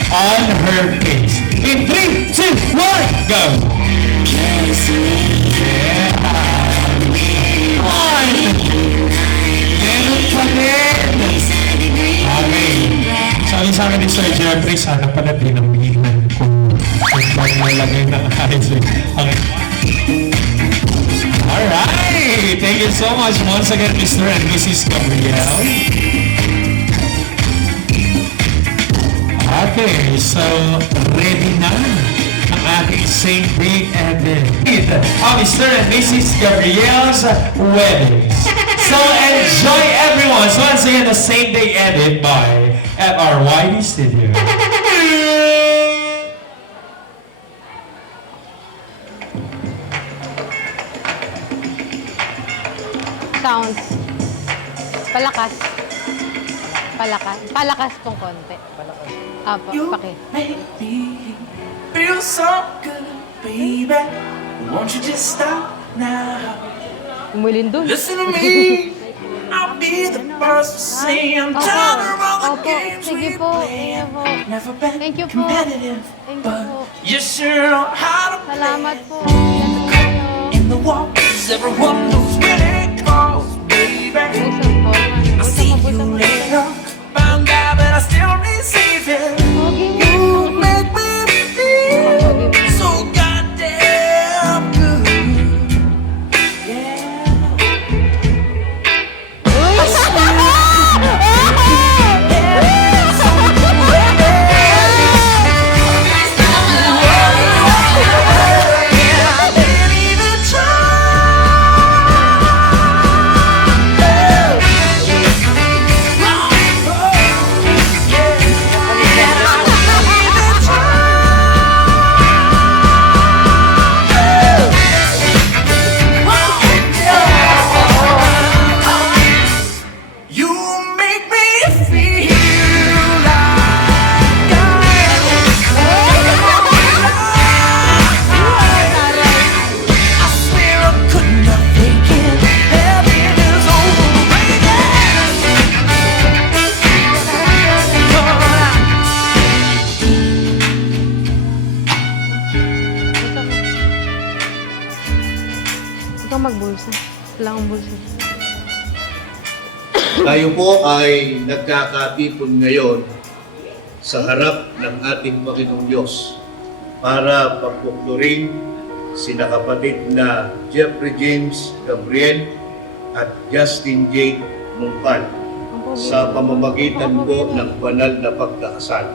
on her face. In 3, 2, 1, go! Yeah! One! Meron pa din! Okay. Sabi sa akin ni Sir Jeffrey, sana pala dinamihan kung nalagay ng icing. Okay. Alright! Thank you so much once again, Mr. and Mrs. Gabriel. Okay, so ready na ang ating same day edit of Mr. and Mrs. Gabriel's weddings. So enjoy everyone. So once again, the same day edit by FRYD Studio. Sounds. Palakas. Palakas kung konti. Apo, paki. Feel so good, baby. Won't you just stop now? Umulin dun. Listen to me. I'll be the first to say I'm tired of all the games we play. Never been competitive, but you sure know how to play. Salamat po. In the walls, everyone knows where it goes, baby. I see you later, found out, but I still receive it. You make me feel so goddamn good. Yeah. I swear Ikaw magbulsa. Wala akong bulsa. Tayo po ay nagkakatipon ngayon sa harap ng ating Panginoong Diyos para pagbuklurin sina kapatid na Jeffrey James Gabriel at Justin J. Mumpal sa pamamagitan po ng banal na pagkakasal.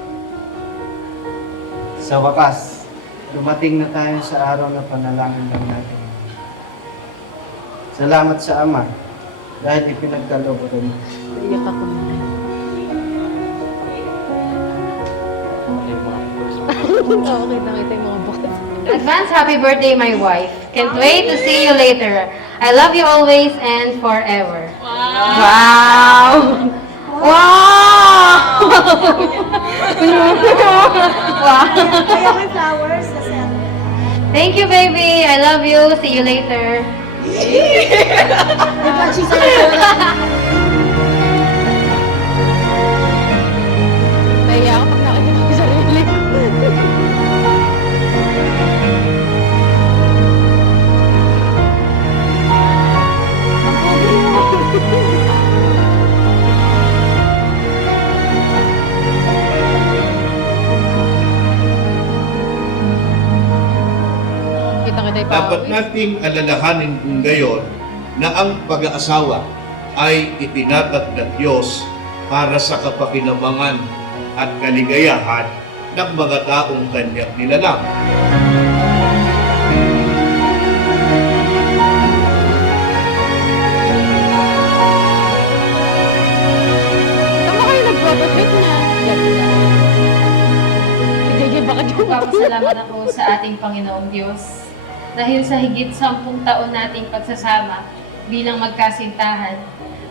Sa wakas, dumating na tayo sa araw na panalangin lang natin. Salamat sa Ama dahil ipinagkaloob ko mo. Iyak ako na. Okay, nakita yung mga bukas. Advance happy birthday, my wife. Can't wait to see you later. I love you always and forever. Wow! Wow! Wow! Kaya may flowers kasi ano. Thank you, baby. I love you. See you later. Naiya ako pag nakikita ko sarili. Dapat nating alalahanin kung gayon na ang pag-aasawa ay itinatag ng Diyos para sa kapakinabangan at kaligayahan ng mga taong kanyang nilalang. Tama kayo nag-photoshoot na. Papasalamat ako sa ating Panginoong Diyos dahil sa higit 10 taon nating pagsasama bilang magkasintahan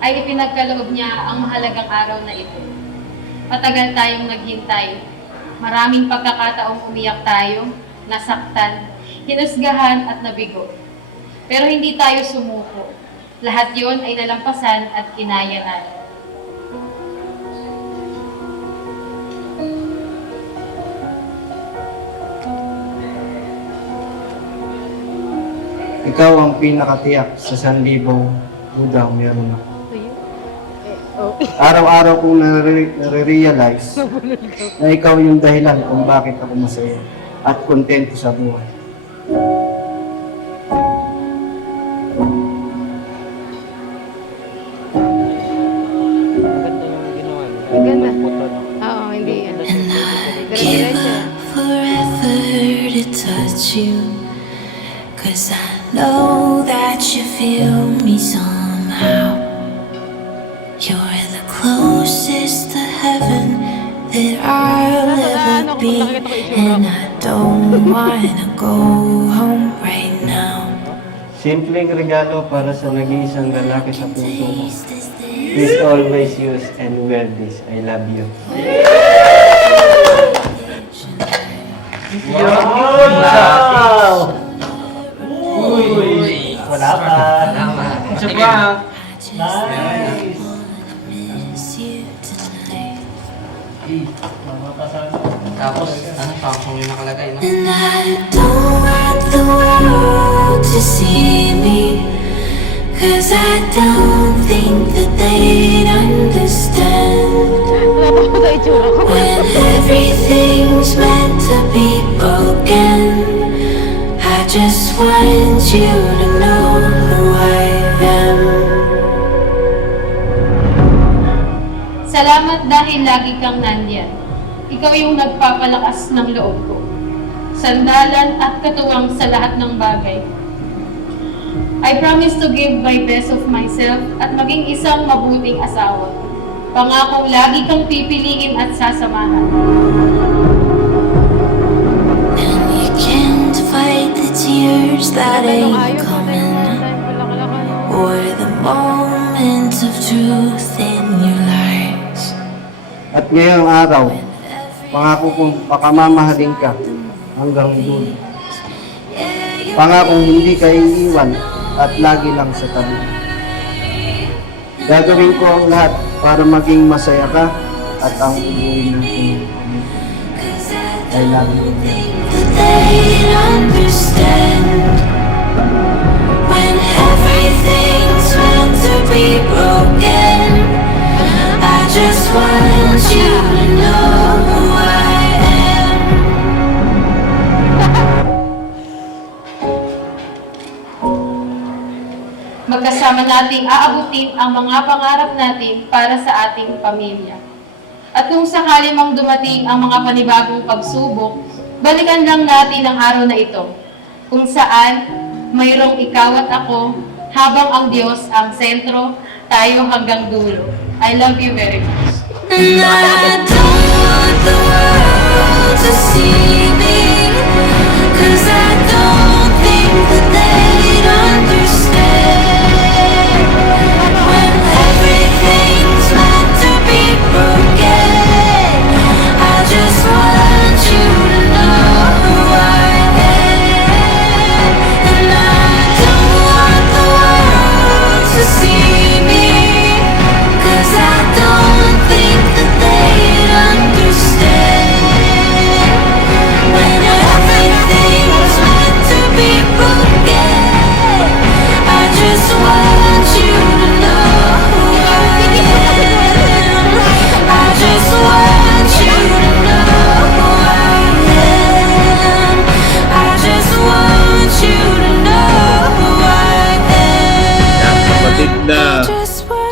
ay ipinagkaloob niya ang mahalagang araw na ito. Matagal tayong naghintay. Maraming pagkakataong umiyak tayo, nasaktan, hinusgahan at nabigo. Pero hindi tayo sumuko. Lahat yon ay nalampasan at kinaya natin. Ikaw ang pinakatiyak sa 1,000 dudang meron ako. Araw-araw kong nare-realize na ikaw yung dahilan kung bakit ako masaya at kontento sa buhay. Ganda. Oo, hindi yan. Give up forever to touch you, 'cause I know that you feel me somehow. You're the closest to heaven that I'll ever be, and I don't wanna go home right now. Simpleng regalo para sa nag-iisang lalaki sa puso mo. Please always use and wear this. I love you. Wow! Uy! Wala pa. Isa pa. Nice! Tapos, ano pa kung yung nakalagay, no? And I don't want the world to see me, 'cause I don't think that they'd understand. When everything's meant to be broken, I just want you to know who I am. Salamat dahil lagi kang nandyan. Ikaw yung nagpapalakas ng loob ko. Sandalan at katuwang sa lahat ng bagay. I promise to give my best of myself at maging isang mabuting asawa. Pangakong lagi kang pipiliin at sasamahan. And you can't fight the tears that ain't coming, or the moments of truth in your lives. At ngayong araw, pangako kong pakamamahalin ka hanggang dulo. Pangakong hindi ka iiwan at lagi lang sa tabi. Gagawin ko ang lahat para maging masaya ka at ang ubuin natin. I love you. They'd understand when everything's meant to be broken. want you to know who I am. Magkasama nating aabutin ang mga pangarap natin para sa ating pamilya. At kung sakali mang dumating ang mga panibagong pagsubok, balikan lang natin ang araw na ito, kung saan mayroong ikaw at ako, habang ang Diyos ang sentro, tayo hanggang dulo. I love you very much. And I don't want the world to see me, 'cause I don't think that they'd understand when everything's meant to be broken. I just want you to know who I am. And I don't want the world to see me, 'cause I don't think that they'd understand when everything's meant to be broken. I just want you to know who I am. I just want you to know who I am. I just want you to know who I am. Kapatid na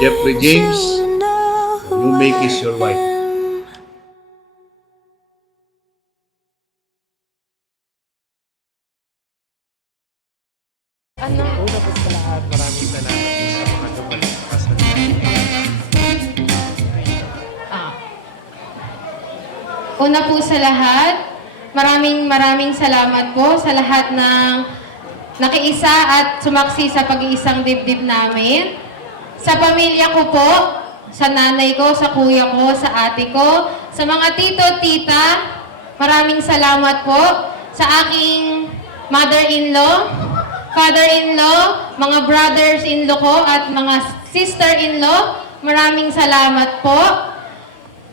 Jeffrey James, you may kiss your wife. Una po sa lahat, maraming salamat po sa mga dumating sa kasal. Una po sa lahat, maraming salamat po sa lahat ng nakiisa at sumaksi sa pag-iisang dibdib namin. Sa pamilya ko po, sa nanay ko, sa kuya ko, sa ate ko, sa mga tito, tita, maraming salamat po. Sa aking mother-in-law, father-in-law, mga brothers-in-law ko at mga sister-in-law, maraming salamat po.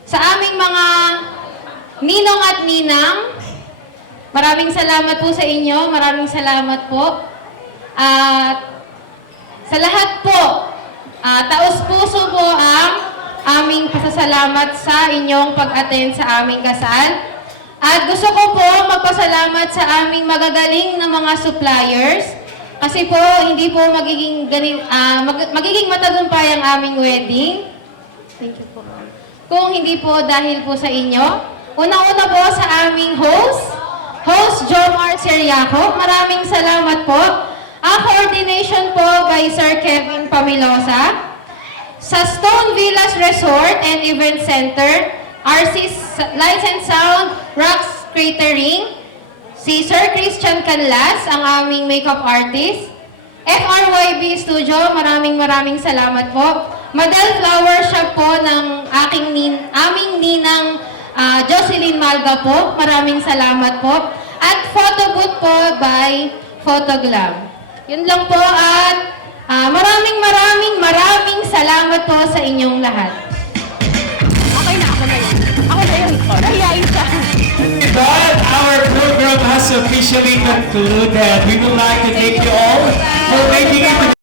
Sa aming mga ninong at ninang, maraming salamat po sa inyo, maraming salamat po. At sa lahat po, taos-puso po ang aming pasasalamat sa inyong pag-attend sa aming kasal. At gusto ko po magpasalamat sa aming magagaling na mga suppliers kasi po hindi po magiging matagumpay ang aming wedding. Thank you po. Kung hindi po dahil po sa inyo. Unang-una po sa aming host Jomar Seriaco. Maraming salamat po. Ang coordination po by Sir Kevin Pamilosa. Sa Stone Villas Resort and Event Center, RC's Lights and Sound, Rocks Catering, si Sir Christian Canlas, ang aming makeup artist, FRYB Studio, maraming salamat po. Madel Flower Shop po ng aming ninang Jocelyn Malga po, maraming salamat po. At photo booth po by Photoglam. Yun lang po at maraming salamat po sa inyong lahat. Okay na, ako na yun. Nahiyain siya. But our program has officially concluded. We would like to